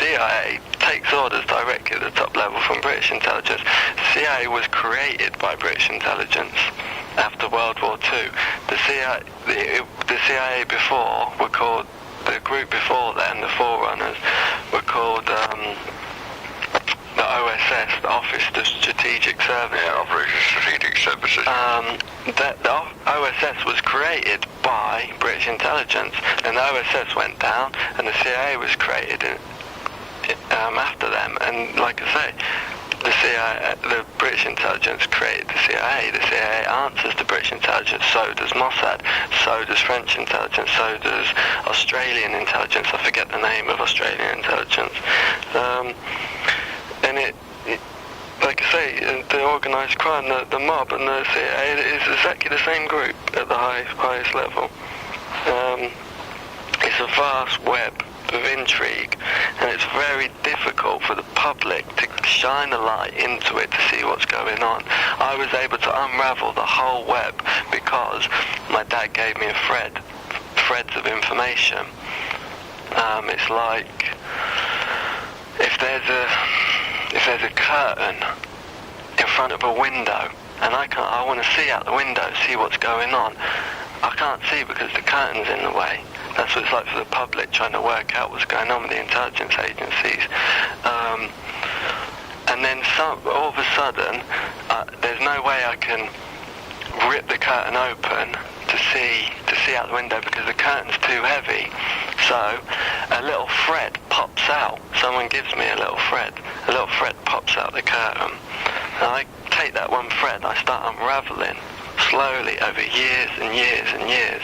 CIA takes orders directly at the top level from British intelligence. CIA was created by British intelligence after World War II. The CIA before were called, the group before then, the forerunners, were called the OSS, the Office of Strategic Services. Yeah, Operation Strategic Services. The OSS was created by British intelligence, and the OSS went down, and the CIA was created after them. And like I say, the British intelligence created the CIA. The CIA answers to British intelligence. So does Mossad. So does French intelligence. So does Australian intelligence. I forget the name of Australian intelligence. And it, like I say, the organised crime, the mob, and the CIA is exactly the same group at the highest level. It's a vast web of intrigue, and it's very difficult for the public to shine a light into it to see what's going on. I was able to unravel the whole web because my dad gave me threads of information. It's like if there's a curtain in front of a window, and I want to see out the window, see what's going on. I can't see because the curtain's in the way. That's what it's like for the public trying to work out what's going on with the intelligence agencies. And then all of a sudden, there's no way I can rip the curtain open to see out the window because the curtain's too heavy. So a little thread pops out. Someone gives me a little thread. A little thread pops out the curtain. And I take that one thread, I start unraveling. Slowly, over years and years and years,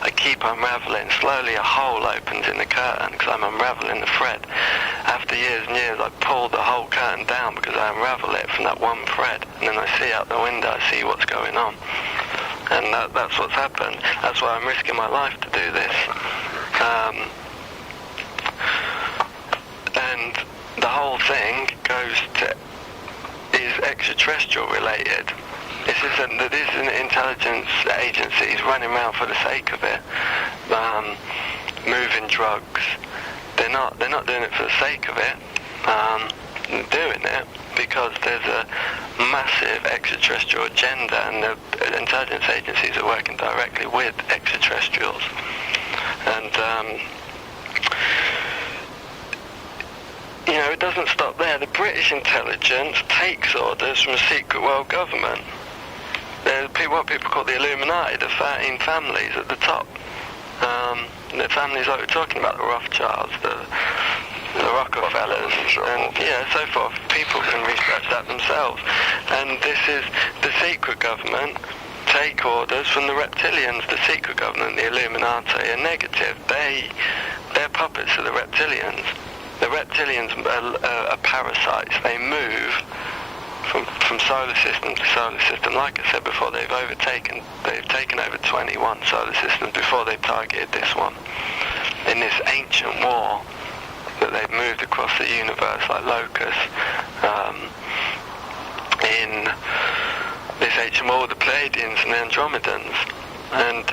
I keep unraveling. Slowly a hole opens in the curtain because I'm unraveling the thread. After years and years, I pull the whole curtain down because I unravel it from that one thread. And then I see out the window, I see what's going on. And that's what's happened. That's why I'm risking my life to do this. And the whole thing is extraterrestrial related. This isn't intelligence agencies running around for the sake of it, moving drugs. They're not doing it for the sake of it. They're doing it because there's a massive extraterrestrial agenda, and the intelligence agencies are working directly with extraterrestrials. And it doesn't stop there. The British intelligence takes orders from a secret world government. What people call the Illuminati, the 13 families at the top. The families like we're talking about, the Rothschilds, the Rockefellers, and so forth. People can research that themselves. And this is the secret government take orders from the reptilians, the secret government, the Illuminati, are negative. They're puppets of the reptilians. The reptilians are parasites. They move from solar system to solar system. Like I said before, they've taken over 21 solar systems before they've targeted this one. In this ancient war that they've moved across the universe like locusts, in this ancient war with the Pleiadians and the Andromedans, and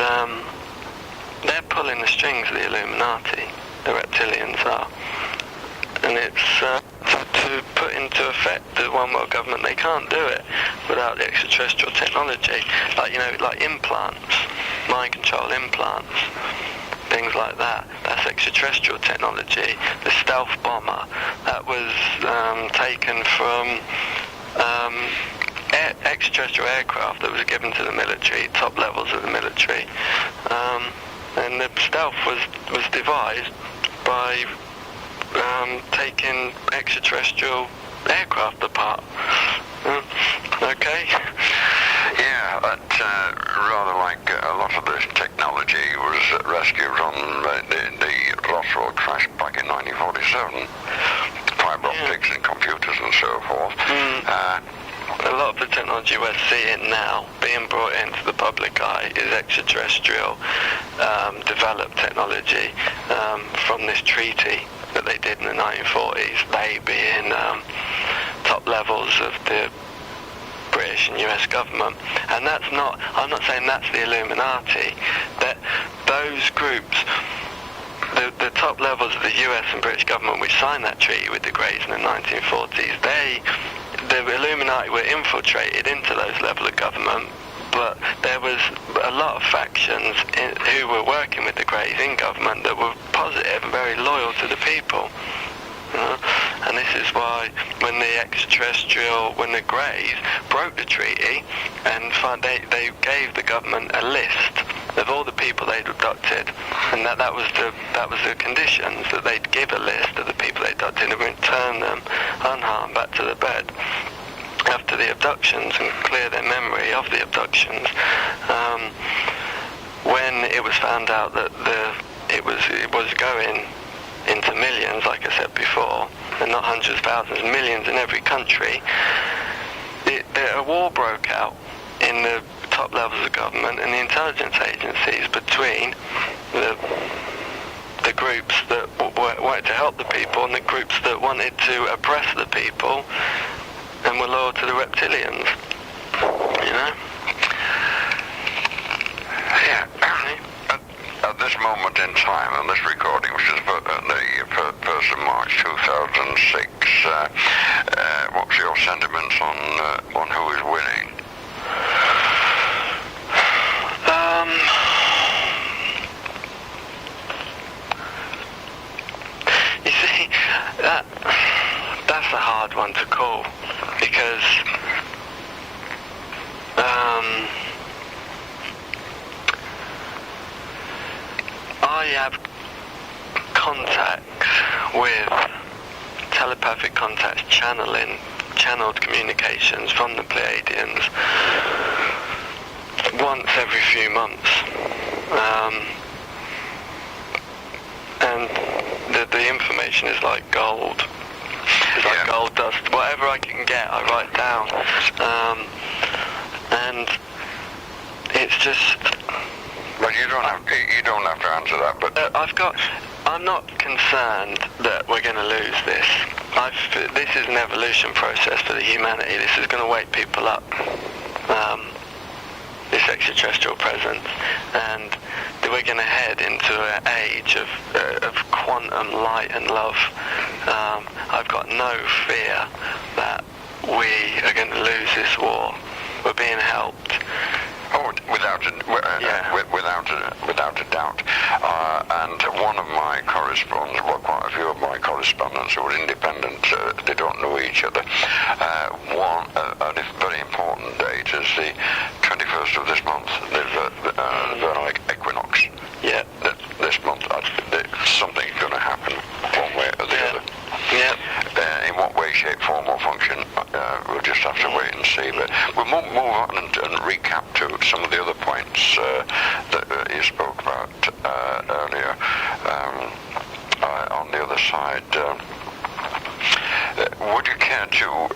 they're pulling the strings of the Illuminati, the reptilians are. And it's to put into effect the one world government. They can't do it without the extraterrestrial technology, like implants, mind control implants, things like that. That's extraterrestrial technology. The stealth bomber, that was taken from extraterrestrial aircraft that was given to the military, top levels of the military, and the stealth was devised by taking extraterrestrial aircraft apart. Okay? Yeah, that rather like a lot of this technology was rescued on the Roswell crash back in 1947. Fiber optics and computers and so forth. A lot of the technology we're seeing now being brought into the public eye is extraterrestrial developed technology from this treaty that they did in the 1940s, they being top levels of the British and US government. And I'm not saying that's the Illuminati, that those groups, the top levels of the US and British government which signed that treaty with the Greys in the 1940s, the Illuminati were infiltrated into those levels of government, but there was a lot of factions who were working with the Greys in government that were positive and very loyal to the people. And this is why when the Greys broke the treaty and they gave the government a list of all the people they'd abducted, and that was the conditions, that they'd give a list of the people they'd abducted and return them unharmed back to the bed after the abductions and clear their memory of the abductions. When it was found out that it was going into millions, like I said before, and not hundreds of thousands, millions in every country, a war broke out in the top levels of government and the intelligence agencies between the groups that wanted to help the people and the groups that wanted to oppress the people and were loyal to the reptilians, Yeah. At this moment in time, and this recording, which is the 1st of March 2006, what's your sentiments on who is winning? You see, that's a hard one to call, because I have contacts with telepathic contacts, channeled communications from the Pleiadians once every few months, and the information is like gold. It's like gold dust. Whatever I can get, I write down, and it's just. But you don't have to answer that. But I'm not concerned that we're going to lose this. This is an evolution process for the humanity. This is going to wake people up. This extraterrestrial presence, and we're going to head into an age of quantum light and love. I've got no fear that we are going to lose this war. We're being helped. Oh, without a doubt. And one of my correspondents, well, quite a few of my correspondents who are independent, they don't know each other. A very important date is the 21st of this month, the equinox. Yeah. This month, something's going to happen one way or the other. Yeah. In what way, shape, form or function. We'll just have to wait and see. But we'll move on and recap to some of the other points that you spoke about earlier on the other side. Would you care to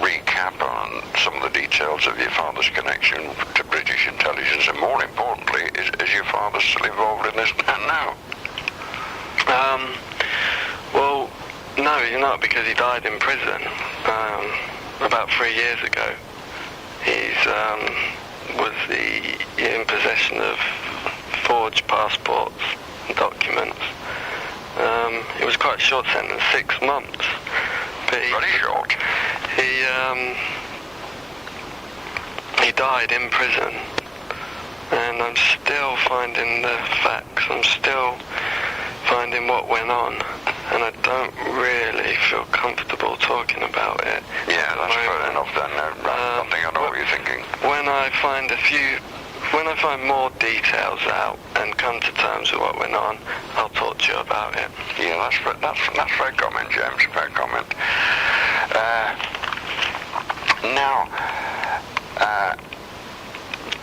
recap on some of the details of your father's connection to British intelligence, and more importantly, is your father still involved in this now? Well, no, he's not, because he died in prison about 3 years ago. He's was in possession of forged passports and documents. It was quite a short sentence, 6 months. But Very short. He died in prison, and I'm still finding the facts. I'm still finding what went on, and I don't really feel comfortable talking about it. Yeah, that's fair enough then. I think I know what you're thinking. When I find more details out and come to terms with what went on, I'll talk to you about it. Yeah, that's fair comment, James. Fair comment. Now,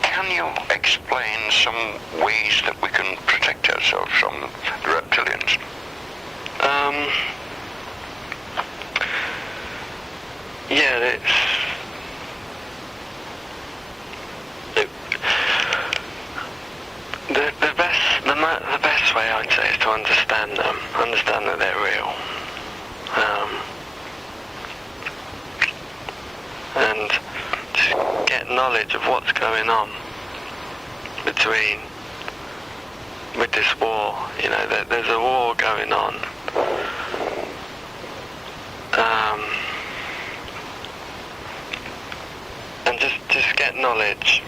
can you explain some ways that we can protect ourselves from the reptilians? Yeah, the best way I'd say is to understand them, understand that they're real, and to get knowledge of what's going on with this war. You know, there's a war going on. And just get knowledge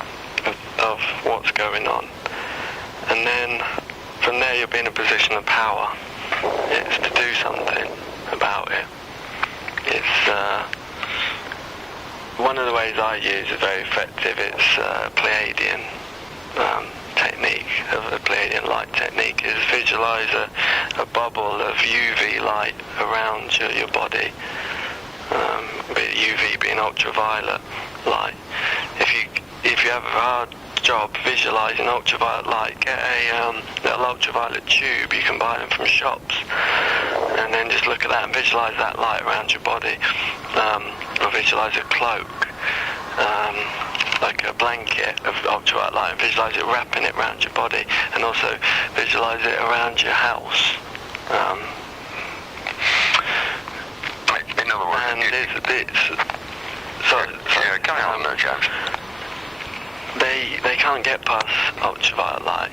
of what's going on, and then from there you'll be in a position of power. It's to do something about it. It's one of the ways I use is very effective. It's Pleiadian technique, of the Pleiadian light technique, is visualize a bubble of UV light around your body. UV being ultraviolet light. If you have a hard job visualizing ultraviolet light, get a little ultraviolet tube. You can buy them from shops, and then just look at that and visualize that light around your body. Or visualize a cloak, like a blanket of ultraviolet light, and visualize it wrapping it around your body, and also visualize it around your house. In other words, carry on there, James. They can't get past ultraviolet light.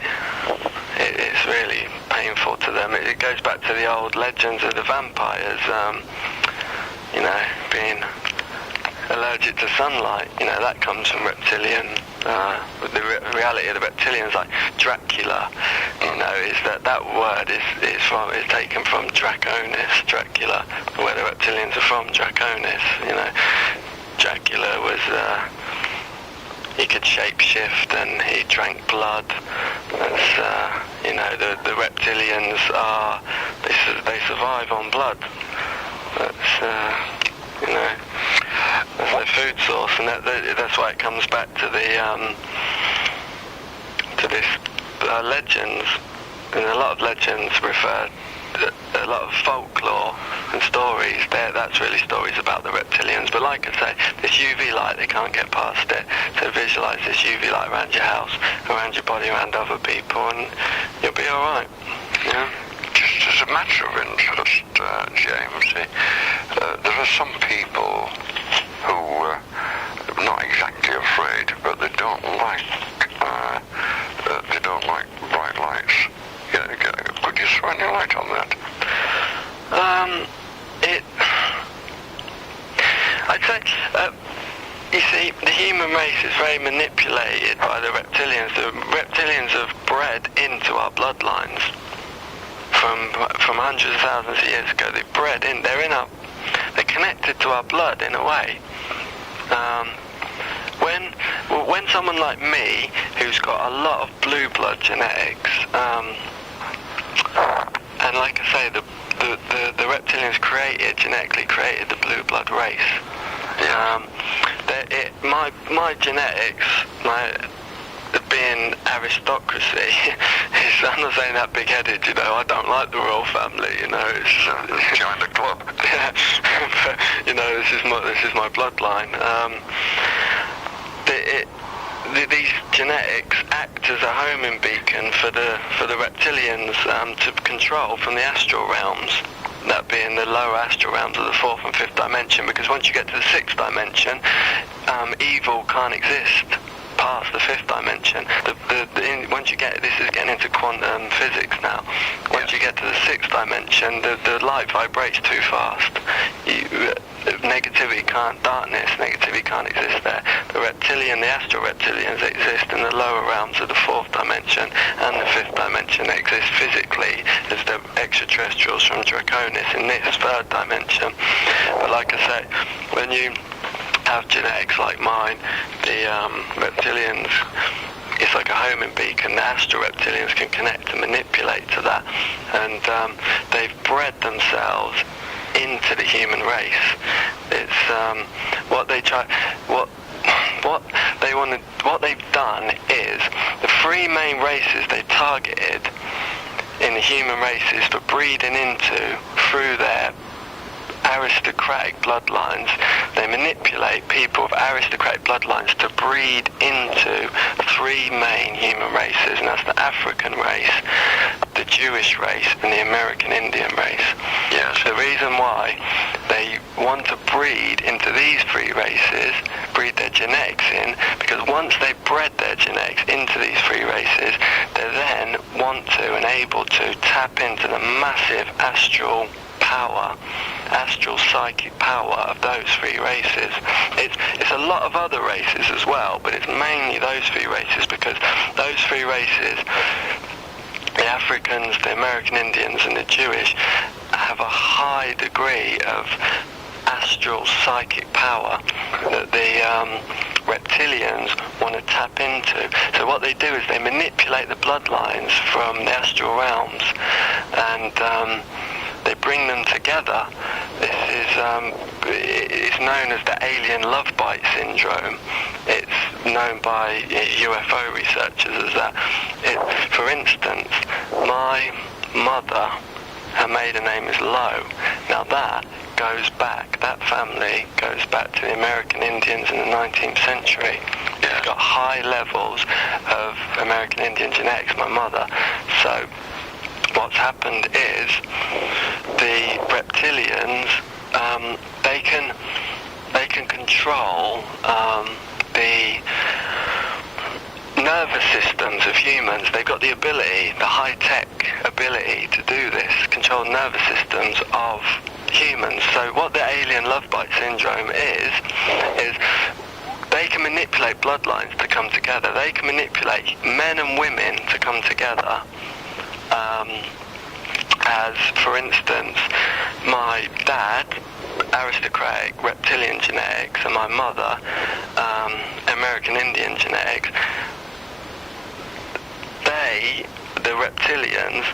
It's really painful to them. It goes back to the old legends of the vampires, being allergic to sunlight. That comes from reptilian. The reality of the reptilians, like Dracula, is that word is taken from Draconis, Dracula, where the reptilians are from, Draconis. Dracula was, he could shapeshift and he drank blood. That's, the reptilians are, they survive on blood. That's their food source, and that's why it comes back to this legends. And a lot of legends refer, a lot of folklore and stories, that's really stories about the reptilians. But like I say, this UV light, they can't get past it. So visualize this UV light around your house, around your body, around other people, and you'll be alright. Yeah? Just as a matter of interest, James, there are some people who are not exactly afraid, but they don't like bright lights. Could you throw any light on that? I'd say, you see, the human race is very manipulated by the reptilians. The reptilians have bred into our bloodlines from hundreds of thousands of years ago. They've bred in. They're connected to our blood in a way. When someone like me, who's got a lot of blue blood genetics, and like I say, the reptilians created genetically created the blue blood race. My genetics, being aristocracy, I'm not saying that big-headed, I don't like the royal family, it's join the club. Yeah, but, this is my bloodline. These genetics act as a homing beacon for the reptilians to control from the astral realms, that being the lower astral realms of the fourth and fifth dimension, because once you get to the sixth dimension, evil can't exist past the fifth dimension. Once you get, this is getting into quantum physics now, once you get to the sixth dimension, the light vibrates too fast. Negativity can't exist there. The astral reptilians exist in the lower realms of the fourth dimension and the fifth dimension. They exist physically as the extraterrestrials from Draconis in this third dimension. But like I say, when you have genetics like mine, the reptilians, it's like a homing beacon. The astral reptilians can connect and manipulate to that, and they've bred themselves into the human race. It's what they've done is the three main races they targeted in the human races for breeding into through their aristocratic bloodlines. They manipulate people with aristocratic bloodlines to breed into three main human races, and that's the African race, the Jewish race, and the American Indian race. Yes. The reason why they want to breed into these three races, breed their genetics in, because once they've bred their genetics into these three races, they then want to and able to tap into the massive astral psychic power of those three races. It's a lot of other races as well, but it's mainly those three races, because those three races, the Africans, the American Indians, and the Jewish, have a high degree of astral psychic power that the reptilians want to tap into. So what they do is they manipulate the bloodlines from the astral realms, and they bring them together. This is it's known as the alien love bite syndrome. It's known by UFO researchers as that. For instance, my mother, her maiden name is Lowe. Now that family goes back to the American Indians in the 19th century. It's got high levels of American Indian genetics, my mother. So what's happened is the reptilians, they can control the nervous systems of humans. They've got the ability, the high-tech ability to do this, control nervous systems of humans. So what the alien love bite syndrome is they can manipulate bloodlines to come together. They can manipulate men and women to come together. As, for instance, my dad, aristocratic reptilian genetics, and my mother, American Indian genetics, the reptilians,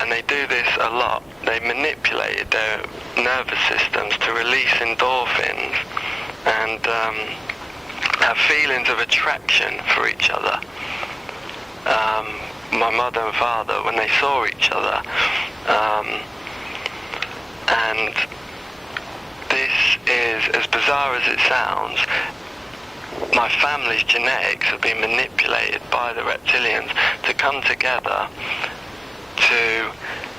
and they do this a lot, they manipulated their nervous systems to release endorphins and have feelings of attraction for each other. My mother and father, when they saw each other, and this is, as bizarre as it sounds, my family's genetics have been manipulated by the reptilians to come together to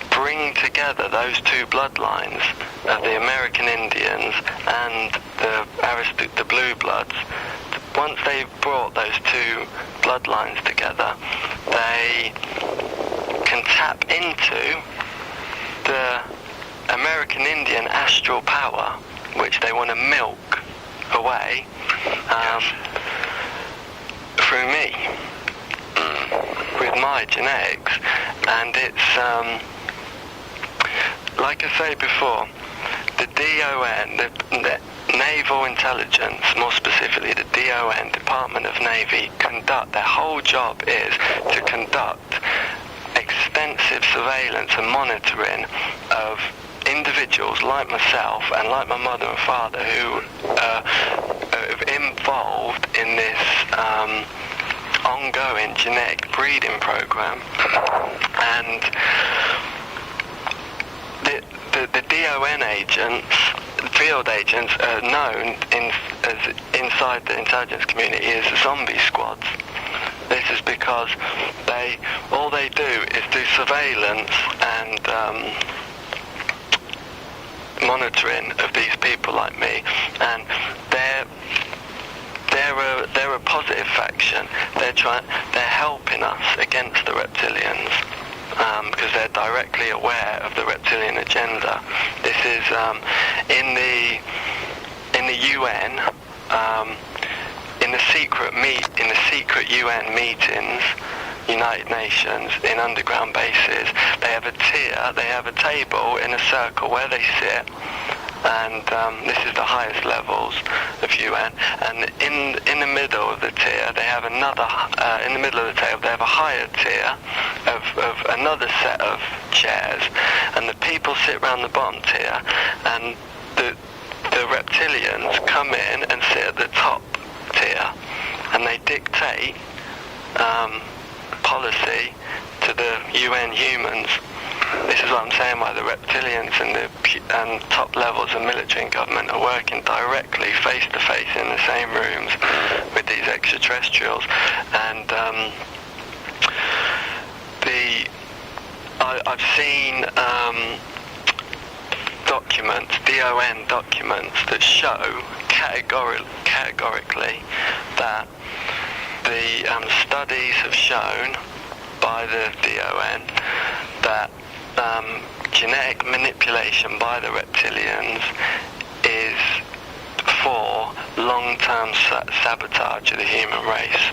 bring together those two bloodlines of the American Indians and the blue bloods. Once they've brought those two bloodlines together, they can tap into the American Indian astral power, which they want to milk away through me, with my genetics. And it's, like I say before, the DON, the Naval Intelligence, more specifically the DON, Department of Navy, their whole job is to conduct extensive surveillance and monitoring of individuals like myself and like my mother and father who are involved in this ongoing genetic breeding program. And the DON agents, field agents, are known as inside the intelligence community as zombie squads. This is because all they do is do surveillance and monitoring of these people like me, and they're a positive faction. They're helping us against the reptilians because they're directly aware of the reptilian agenda. This is in the UN. In the secret UN meetings, United Nations, in underground bases, they have a tier, they have a table in a circle where they sit, and this is the highest levels of UN, and in the middle of the tier, they have another, in the middle of the table, they have a higher tier of another set of chairs, and the people sit around the bottom tier, and the reptilians come in and sit at the top tier, and they dictate policy to the UN humans. This is what I'm saying, why the reptilians and the top levels of military and government are working directly, face to face, in the same rooms with these extraterrestrials. And I've seen documents, DON documents, that show categorically that the studies have shown by the DON that genetic manipulation by the reptilians is for long-term sabotage of the human race.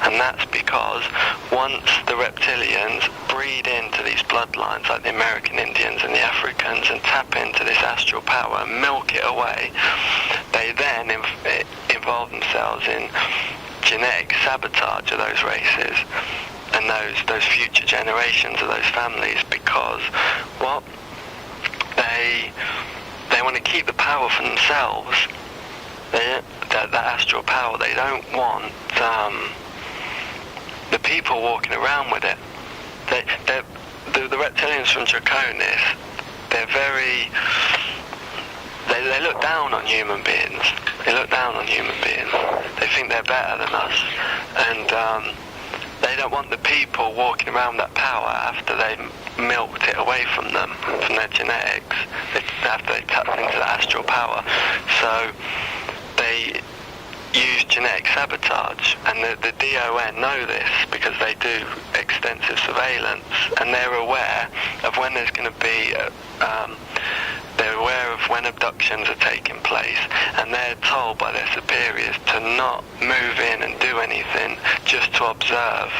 And that's because once the reptilians breed into these bloodlines, like the American Indians and the Africans, and tap into this astral power and milk it away, they then involve themselves in genetic sabotage of those races and those future generations of those families, because they want to keep the power for themselves, that astral power. They don't want the people walking around with it. The reptilians from Draconis, they look down on human beings. They look down on human beings. They think they're better than us, and they don't want the people walking around that power after they've milked it away from them, from their genetics, after they tapped into the astral power. So they use genetic sabotage, and the DON know this because they do extensive surveillance, and they're aware of when there's going to be they're aware of when abductions are taking place, and they're told by their superiors to not move in and do anything, just to observe.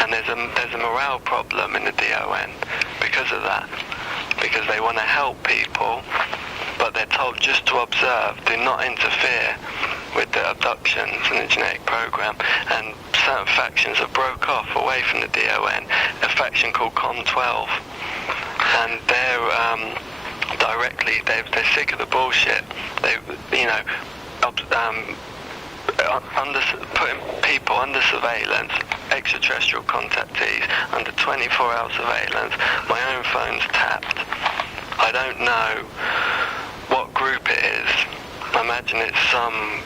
And there's a morale problem in the DON because of that, because they want to help people, but they're told just to observe, do not interfere with the abductions and the genetic program. And certain factions have broke off away from the DON, a faction called Com-12, and they're they're sick of the bullshit. Putting people under surveillance, extraterrestrial contactees under 24-hour surveillance. My own phone's tapped. I don't know what group it is. I imagine it's some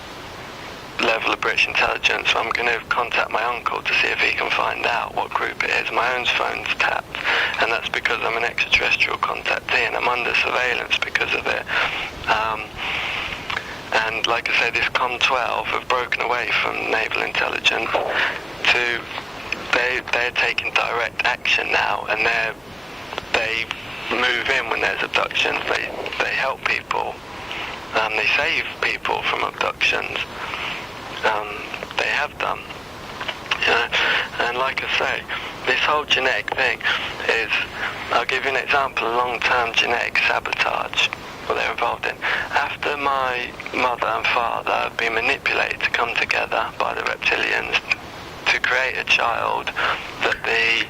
level of British intelligence, so I'm going to contact my uncle to see if he can find out what group it is. My own phone's tapped, and that's because I'm an extraterrestrial contactee and I'm under surveillance because of it. And like I say, this Com-12 have broken away from naval intelligence they're taking direct action now, and they move in when there's abductions. They help people. They save people from abductions. They have done. And like I say, this whole genetic thing is, I'll give you an example of long-term genetic sabotage, what they're involved in. After my mother and father have been manipulated to come together by the reptilians to create a child that the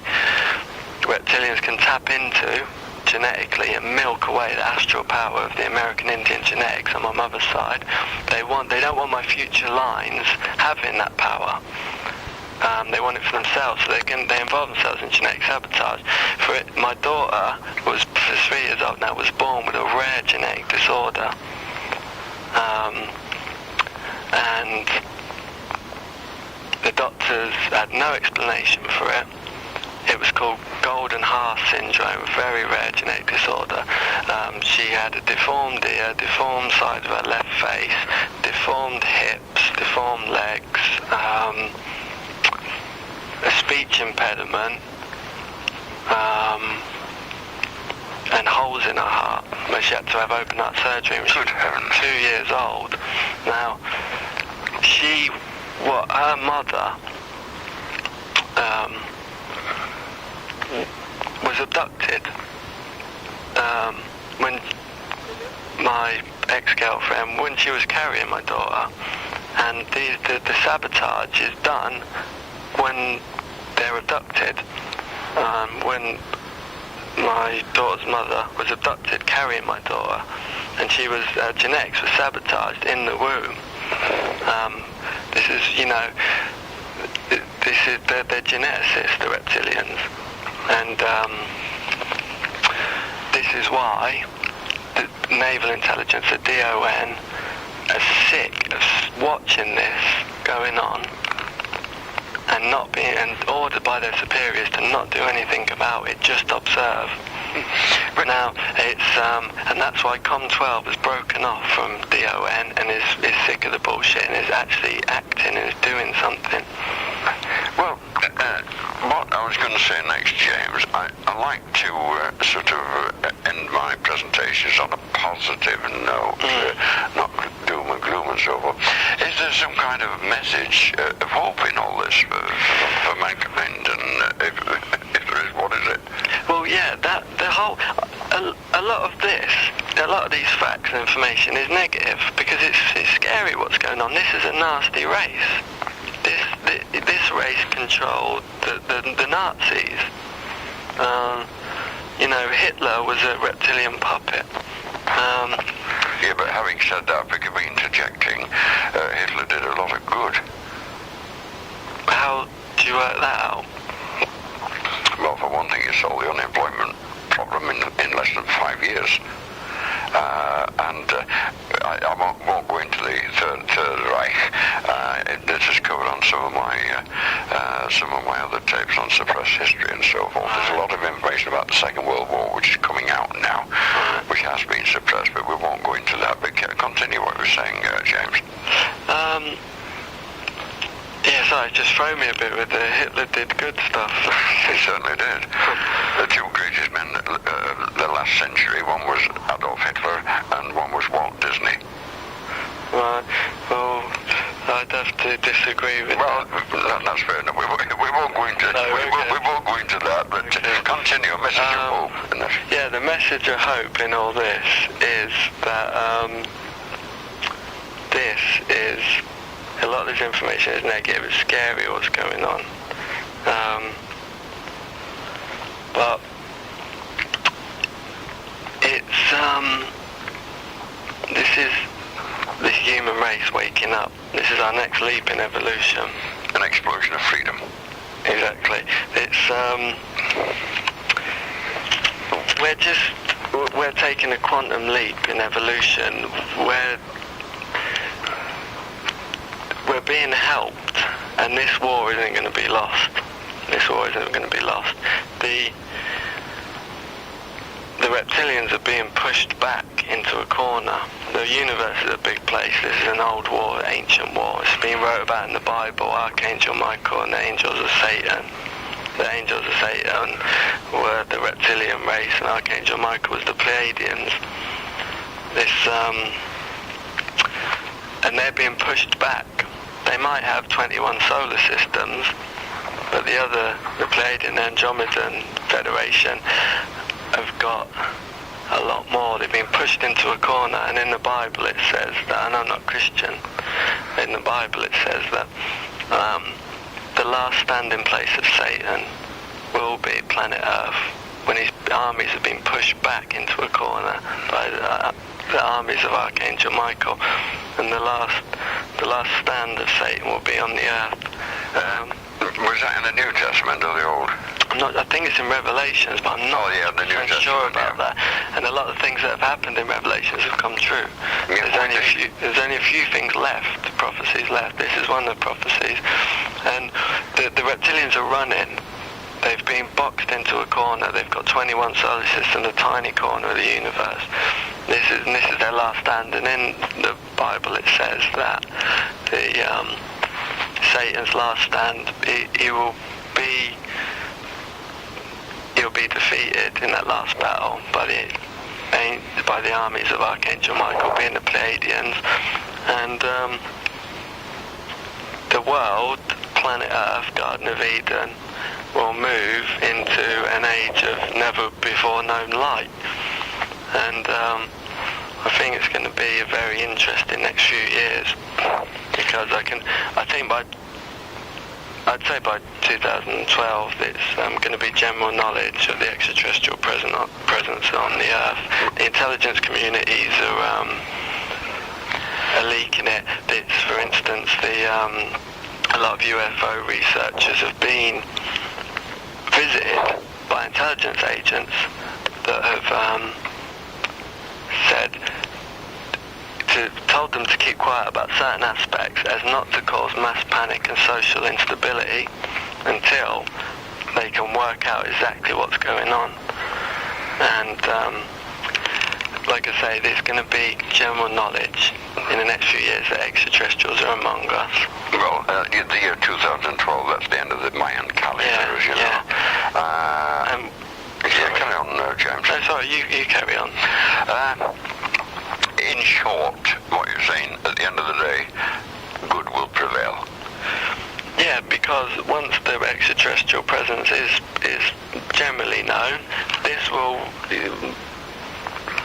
reptilians can tap into genetically and milk away the astral power of the American Indian genetics on my mother's side. They don't want my future lines having that power. They want it for themselves, so they involve themselves in genetic sabotage. My daughter was 3 years old now, was born with a rare genetic disorder, and the doctors had no explanation for it. It was called golden hearth syndrome, a very rare genetic disorder. She had a deformed ear, deformed side of her left face, deformed hips, deformed legs, a speech impediment, and holes in her heart, where she had to have open heart surgery when she was 2 years old. Now, her mother was abducted when my ex-girlfriend, when she was carrying my daughter, and the sabotage is done when they're abducted. When my daughter's mother was abducted carrying my daughter, and her genetics was sabotaged in the womb. This is, they're geneticists, the reptilians, and this is why the naval intelligence, the DON, are sick of watching this going on and ordered by their superiors to not do anything about it, just observe. But now and that's why Com12 has broken off from DON and is sick of the bullshit and is actually acting and is doing something. Well, what I was going to say next, James, I like to sort of end my presentations on a positive note, not doom and gloom and so forth. Is there some kind of message of hope in all this for mankind? And if there is, what is it? Well, yeah, a lot of these facts and information is negative because it's scary what's going on. This is a nasty race. This race controlled the Nazis. Hitler was a reptilian puppet. Yeah, but having said that, forgive me interjecting, Hitler did a lot of good. How do you work that out? Well, for one thing, he solved the unemployment problem in less than 5 years. I won't go into the Third Reich. This is covered on some of my other tapes on suppressed history and so forth. There's a lot of information about the Second World War which is coming out now, which has been suppressed, but we won't go into that. But continue what you were saying, James. Yeah, sorry, just throw me a bit with the Hitler did good stuff. He certainly did. The two greatest men of the last century, one was Adolf Hitler and one was Walt Disney. Right, well, I'd have to disagree with that. Well, that's fair enough. We won't go into we won't go into that, but continue. A message of hope. Yeah, the message of hope in all this is that a lot of this information is negative. It's scary what's going on. But it's this is the human race waking up. This is our next leap in evolution. An explosion of freedom. Exactly. It's we're taking a quantum leap in evolution. We're being helped, and this war isn't going to be lost. This war isn't going to be lost. The reptilians are being pushed back into a corner. The universe is a big place. This is an old war, ancient war. It's been wrote about in the Bible, Archangel Michael and the angels of Satan. The angels of Satan were the reptilian race, and Archangel Michael was the Pleiadians. And they're being pushed back. They might have 21 solar systems, but the Pleiadian Andromedan Federation have got a lot more. They've been pushed into a corner, and in the Bible it says that, and I'm not Christian, in the Bible it says that the last standing place of Satan will be planet Earth. When his armies have been pushed back into a corner by the armies of Archangel Michael, and the last stand of Satan will be on the earth. Was that in the New Testament or the Old? I think it's in Revelations, but I'm not sure about that. And a lot of things that have happened in Revelations have come true. Yeah, there's only a few things left, prophecies left. This is one of the prophecies. And the reptilians are running. They've been boxed into a corner. They've got 21 solar systems, a tiny corner of the universe. This is their last stand. And in the Bible it says that Satan's last stand, he'll be defeated in that last battle by the armies of Archangel Michael, being the Pleiadians, and the world, planet Earth, Garden of Eden, will move into an age of never before known light. And I think it's going to be a very interesting next few years, because I'd say by 2012 it's going to be general knowledge of the extraterrestrial presence on the Earth. The intelligence communities are leaking it. It's, for instance, a lot of UFO researchers have been visited by intelligence agents that have told them to keep quiet about certain aspects, as not to cause mass panic and social instability until they can work out exactly what's going on. And like I say, there's going to be general knowledge in the next few years that extraterrestrials are among us. Well, the year 2012, that's the end of the Mayan calendar, as you know. Carry on, James. No, sorry, you carry on. In short, what you're saying, at the end of the day, good will prevail. Yeah, because once the extraterrestrial presence is generally known, this will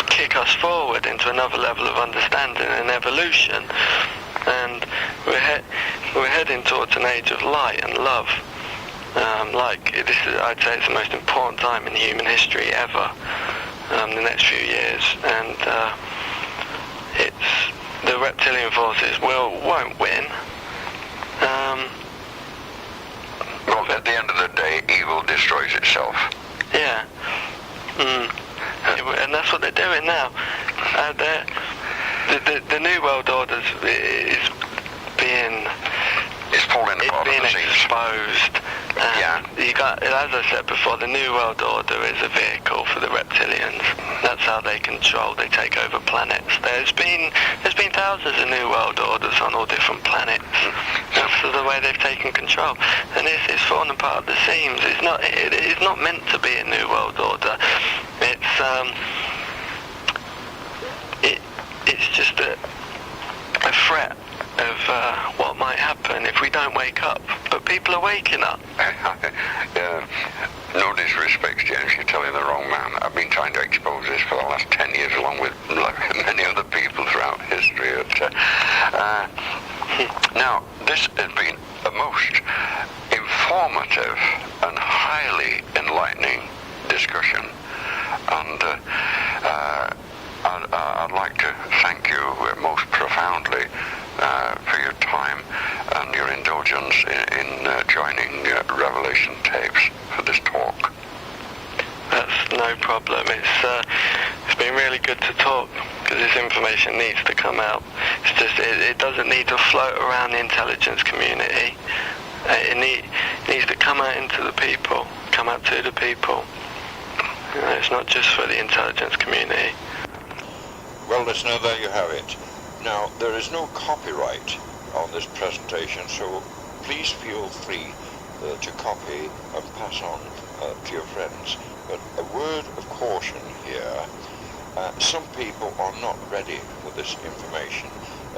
kick us forward into another level of understanding and evolution. And we're heading towards an age of light and love. I'd say it's the most important time in human history ever, the next few years. And the reptilian forces won't win. Well, at the end of the day, evil destroys itself. Yeah. And that's what they're doing now. The New World Order is being... It's falling apart. It's being exposed. Yeah. You got, as I said before, the New World Order is a vehicle for the reptilians. That's how they take over planets. There's been thousands of New World Orders on all different planets. That's the way they've taken control. And it's falling apart at the seams. It's not meant to be a New World Order. It's just a threat of what might happen if we don't wake up. But people are waking up. No disrespect, James, you're telling the wrong man. I've been trying to expose this for the last 10 years, along with many other people throughout history. Now, this has been a most informative and highly enlightening discussion. And I'd like to thank you most profoundly for your time and your indulgence in joining Revelation Tapes for this talk. That's no problem. It's been really good to talk, because this information needs to come out. It's just it doesn't need to float around the intelligence community. It needs to come out to the people. You know, it's not just for the intelligence community. Well, listener, there you have it. Now, there is no copyright on this presentation, so please feel free to copy and pass on to your friends. But a word of caution here, some people are not ready for this information.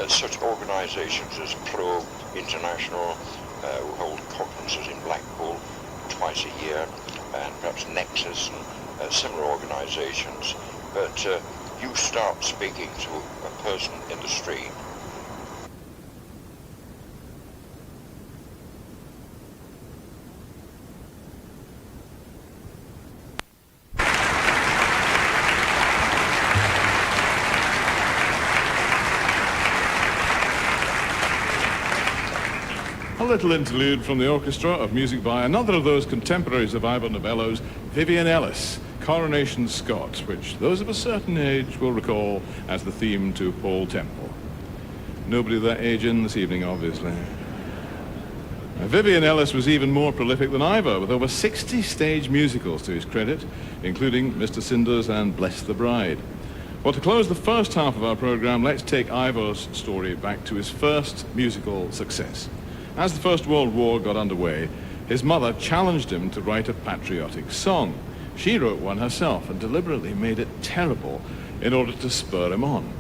Such organizations as Probe International, who hold conferences in Blackpool twice a year, and perhaps Nexus and similar organizations. But you start speaking to a person in the street, little interlude from the orchestra of music by another of those contemporaries of Ivor Novello's, Vivian Ellis, Coronation Scott, which those of a certain age will recall as the theme to Paul Temple. Nobody that age in this evening, obviously. Now, Vivian Ellis was even more prolific than Ivor, with over 60 stage musicals to his credit, including Mr. Cinders and Bless the Bride. Well, to close the first half of our program, let's take Ivor's story back to his first musical success. As the First World War got underway, his mother challenged him to write a patriotic song. She wrote one herself and deliberately made it terrible in order to spur him on.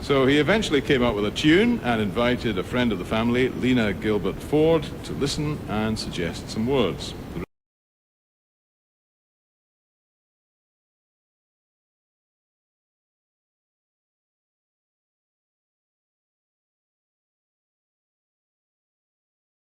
So he eventually came up with a tune and invited a friend of the family, Lena Gilbert Ford, to listen and suggest some words.